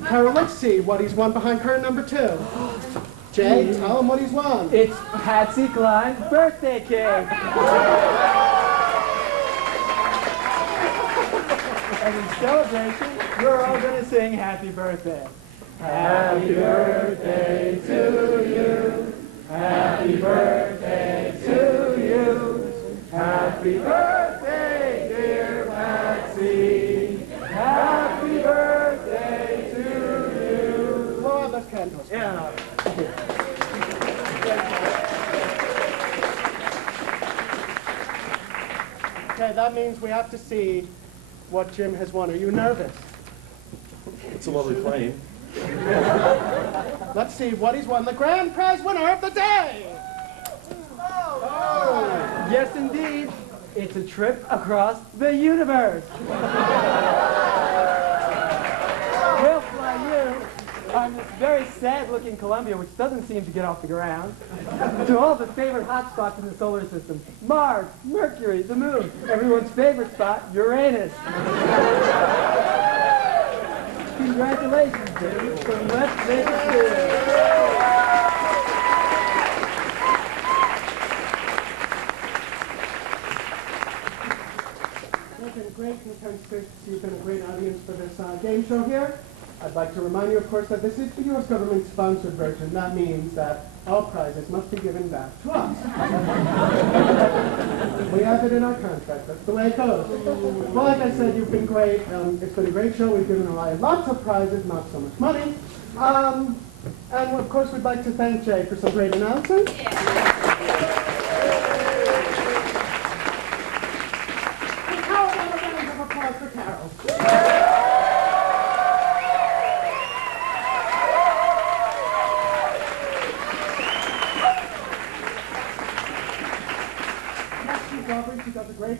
Carol, let's see what he's won behind curtain number 2. Jay, tell him what he's won. It's Patsy Cline's birthday cake. And in celebration, we're all going to sing happy birthday. Happy birthday to you. Happy birthday to you. Happy birthday, dear Patsy. Happy birthday to you. Blow out those candles. Yeah. Okay, that means we have to see what Jim has won. Are you nervous? It's a lovely claim. Let's see what he's won. The grand prize winner of the day! Oh, yes, indeed. It's a trip across the universe. We'll fly you on this very sad-looking Columbia, which doesn't seem to get off the ground, to all the favorite hotspots in the solar system. Mars, Mercury, the moon, everyone's favorite spot, Uranus. Congratulations, baby, from Let's Make It Good. It's been great, you've been a great audience for this game show here. I'd like to remind you, of course, that this is the U.S. government-sponsored version. That means that all prizes must be given back to us. We have it in our contract. That's the way it goes. Well, like I said, you've been great. It's been a great show. We've given away lots of prizes, not so much money. And, of course, we'd like to thank Jay for some great announcements. And how about a round of applause for Carol? She does a great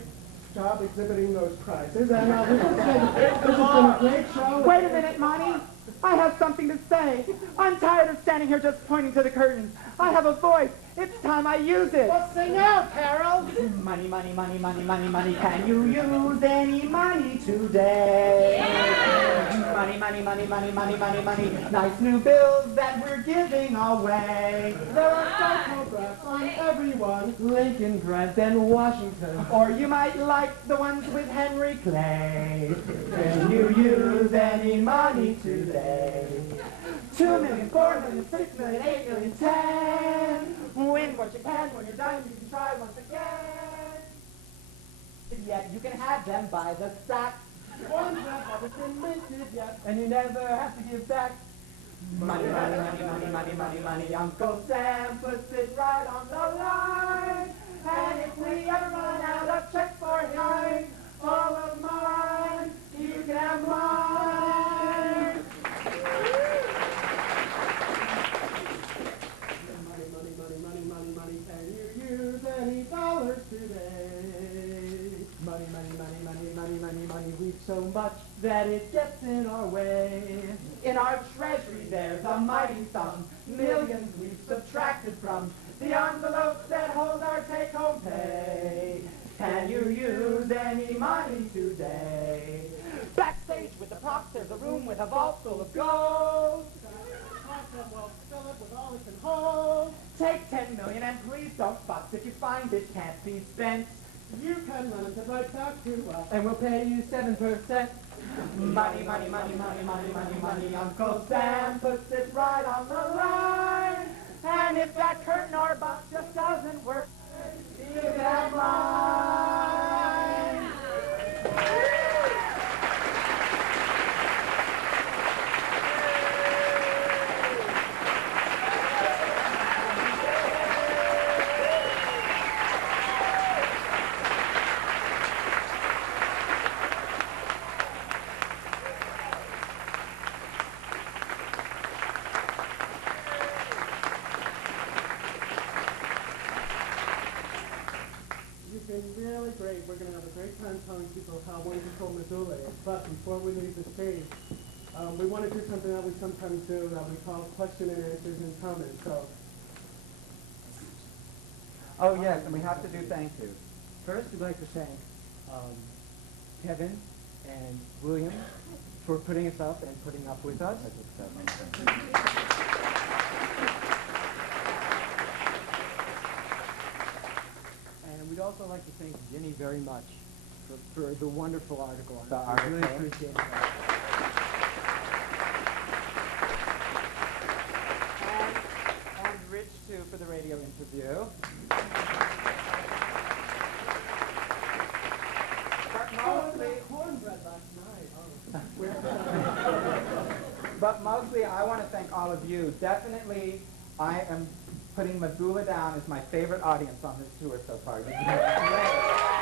job exhibiting those prizes, and this has been a great show. Wait a minute, Monty. I have something to say. I'm tired of standing here just pointing to the curtains. I have a voice. It's time I use it. Well, sing out, Carol. Money, money, money, money, money, money. Can you use any money today? Yeah. Money, money, money, money, money, money, money. Nice new bills that we're giving away. There are photographs on everyone. Lincoln, Dresden, Washington. Or you might like the ones with Henry Clay. Can you use any money today? 2 million, 4 million, 6 million, 8 million, 10. Win what you can. When you're done, you can try once again. Yet you can have them by the sack. Ones that haven't been minted yet. And you never have to give back. Money, money, money, money, money, money, money. Uncle Sam puts it right on the line. And if we ever run out of checks for him, all of mine, you can have mine. Money, money, money, money, money, money. Can you use any dollars today? Money, money, money, money, money, money, money. We've so much that it gets in our way. In our treasury there's a mighty sum, millions we've subtracted from the envelopes that hold our take-home pay. Can you use any money today? Backstage with the props, there's a room with a vault full of gold. We'll fill it with all it can hold. Take 10 million and please don't fuss if you find it can't be spent. You can lend it right back to us. And we'll pay you 7%. Money, money, money, money, money, money, money. Uncle Sam puts it right on the line. And if that curtain or box just doesn't work, you can have mine. Really great. We're going to have a great time telling people how wonderful Missoula is. But before we leave the stage, we want to do something that we sometimes do that we call question and answers and comments. So, Oh, yes, and we have to do thank you. First, we'd like to thank Kevin and William for putting us up and putting up with us. And we'd also like to thank Jenny very much for the wonderful article on The it. article? We really appreciate that. And Rich, too, for the radio interview. But mostly, I want to thank all of you. Definitely, I am putting Missoula down as my favorite audience on this tour so far. You've been great.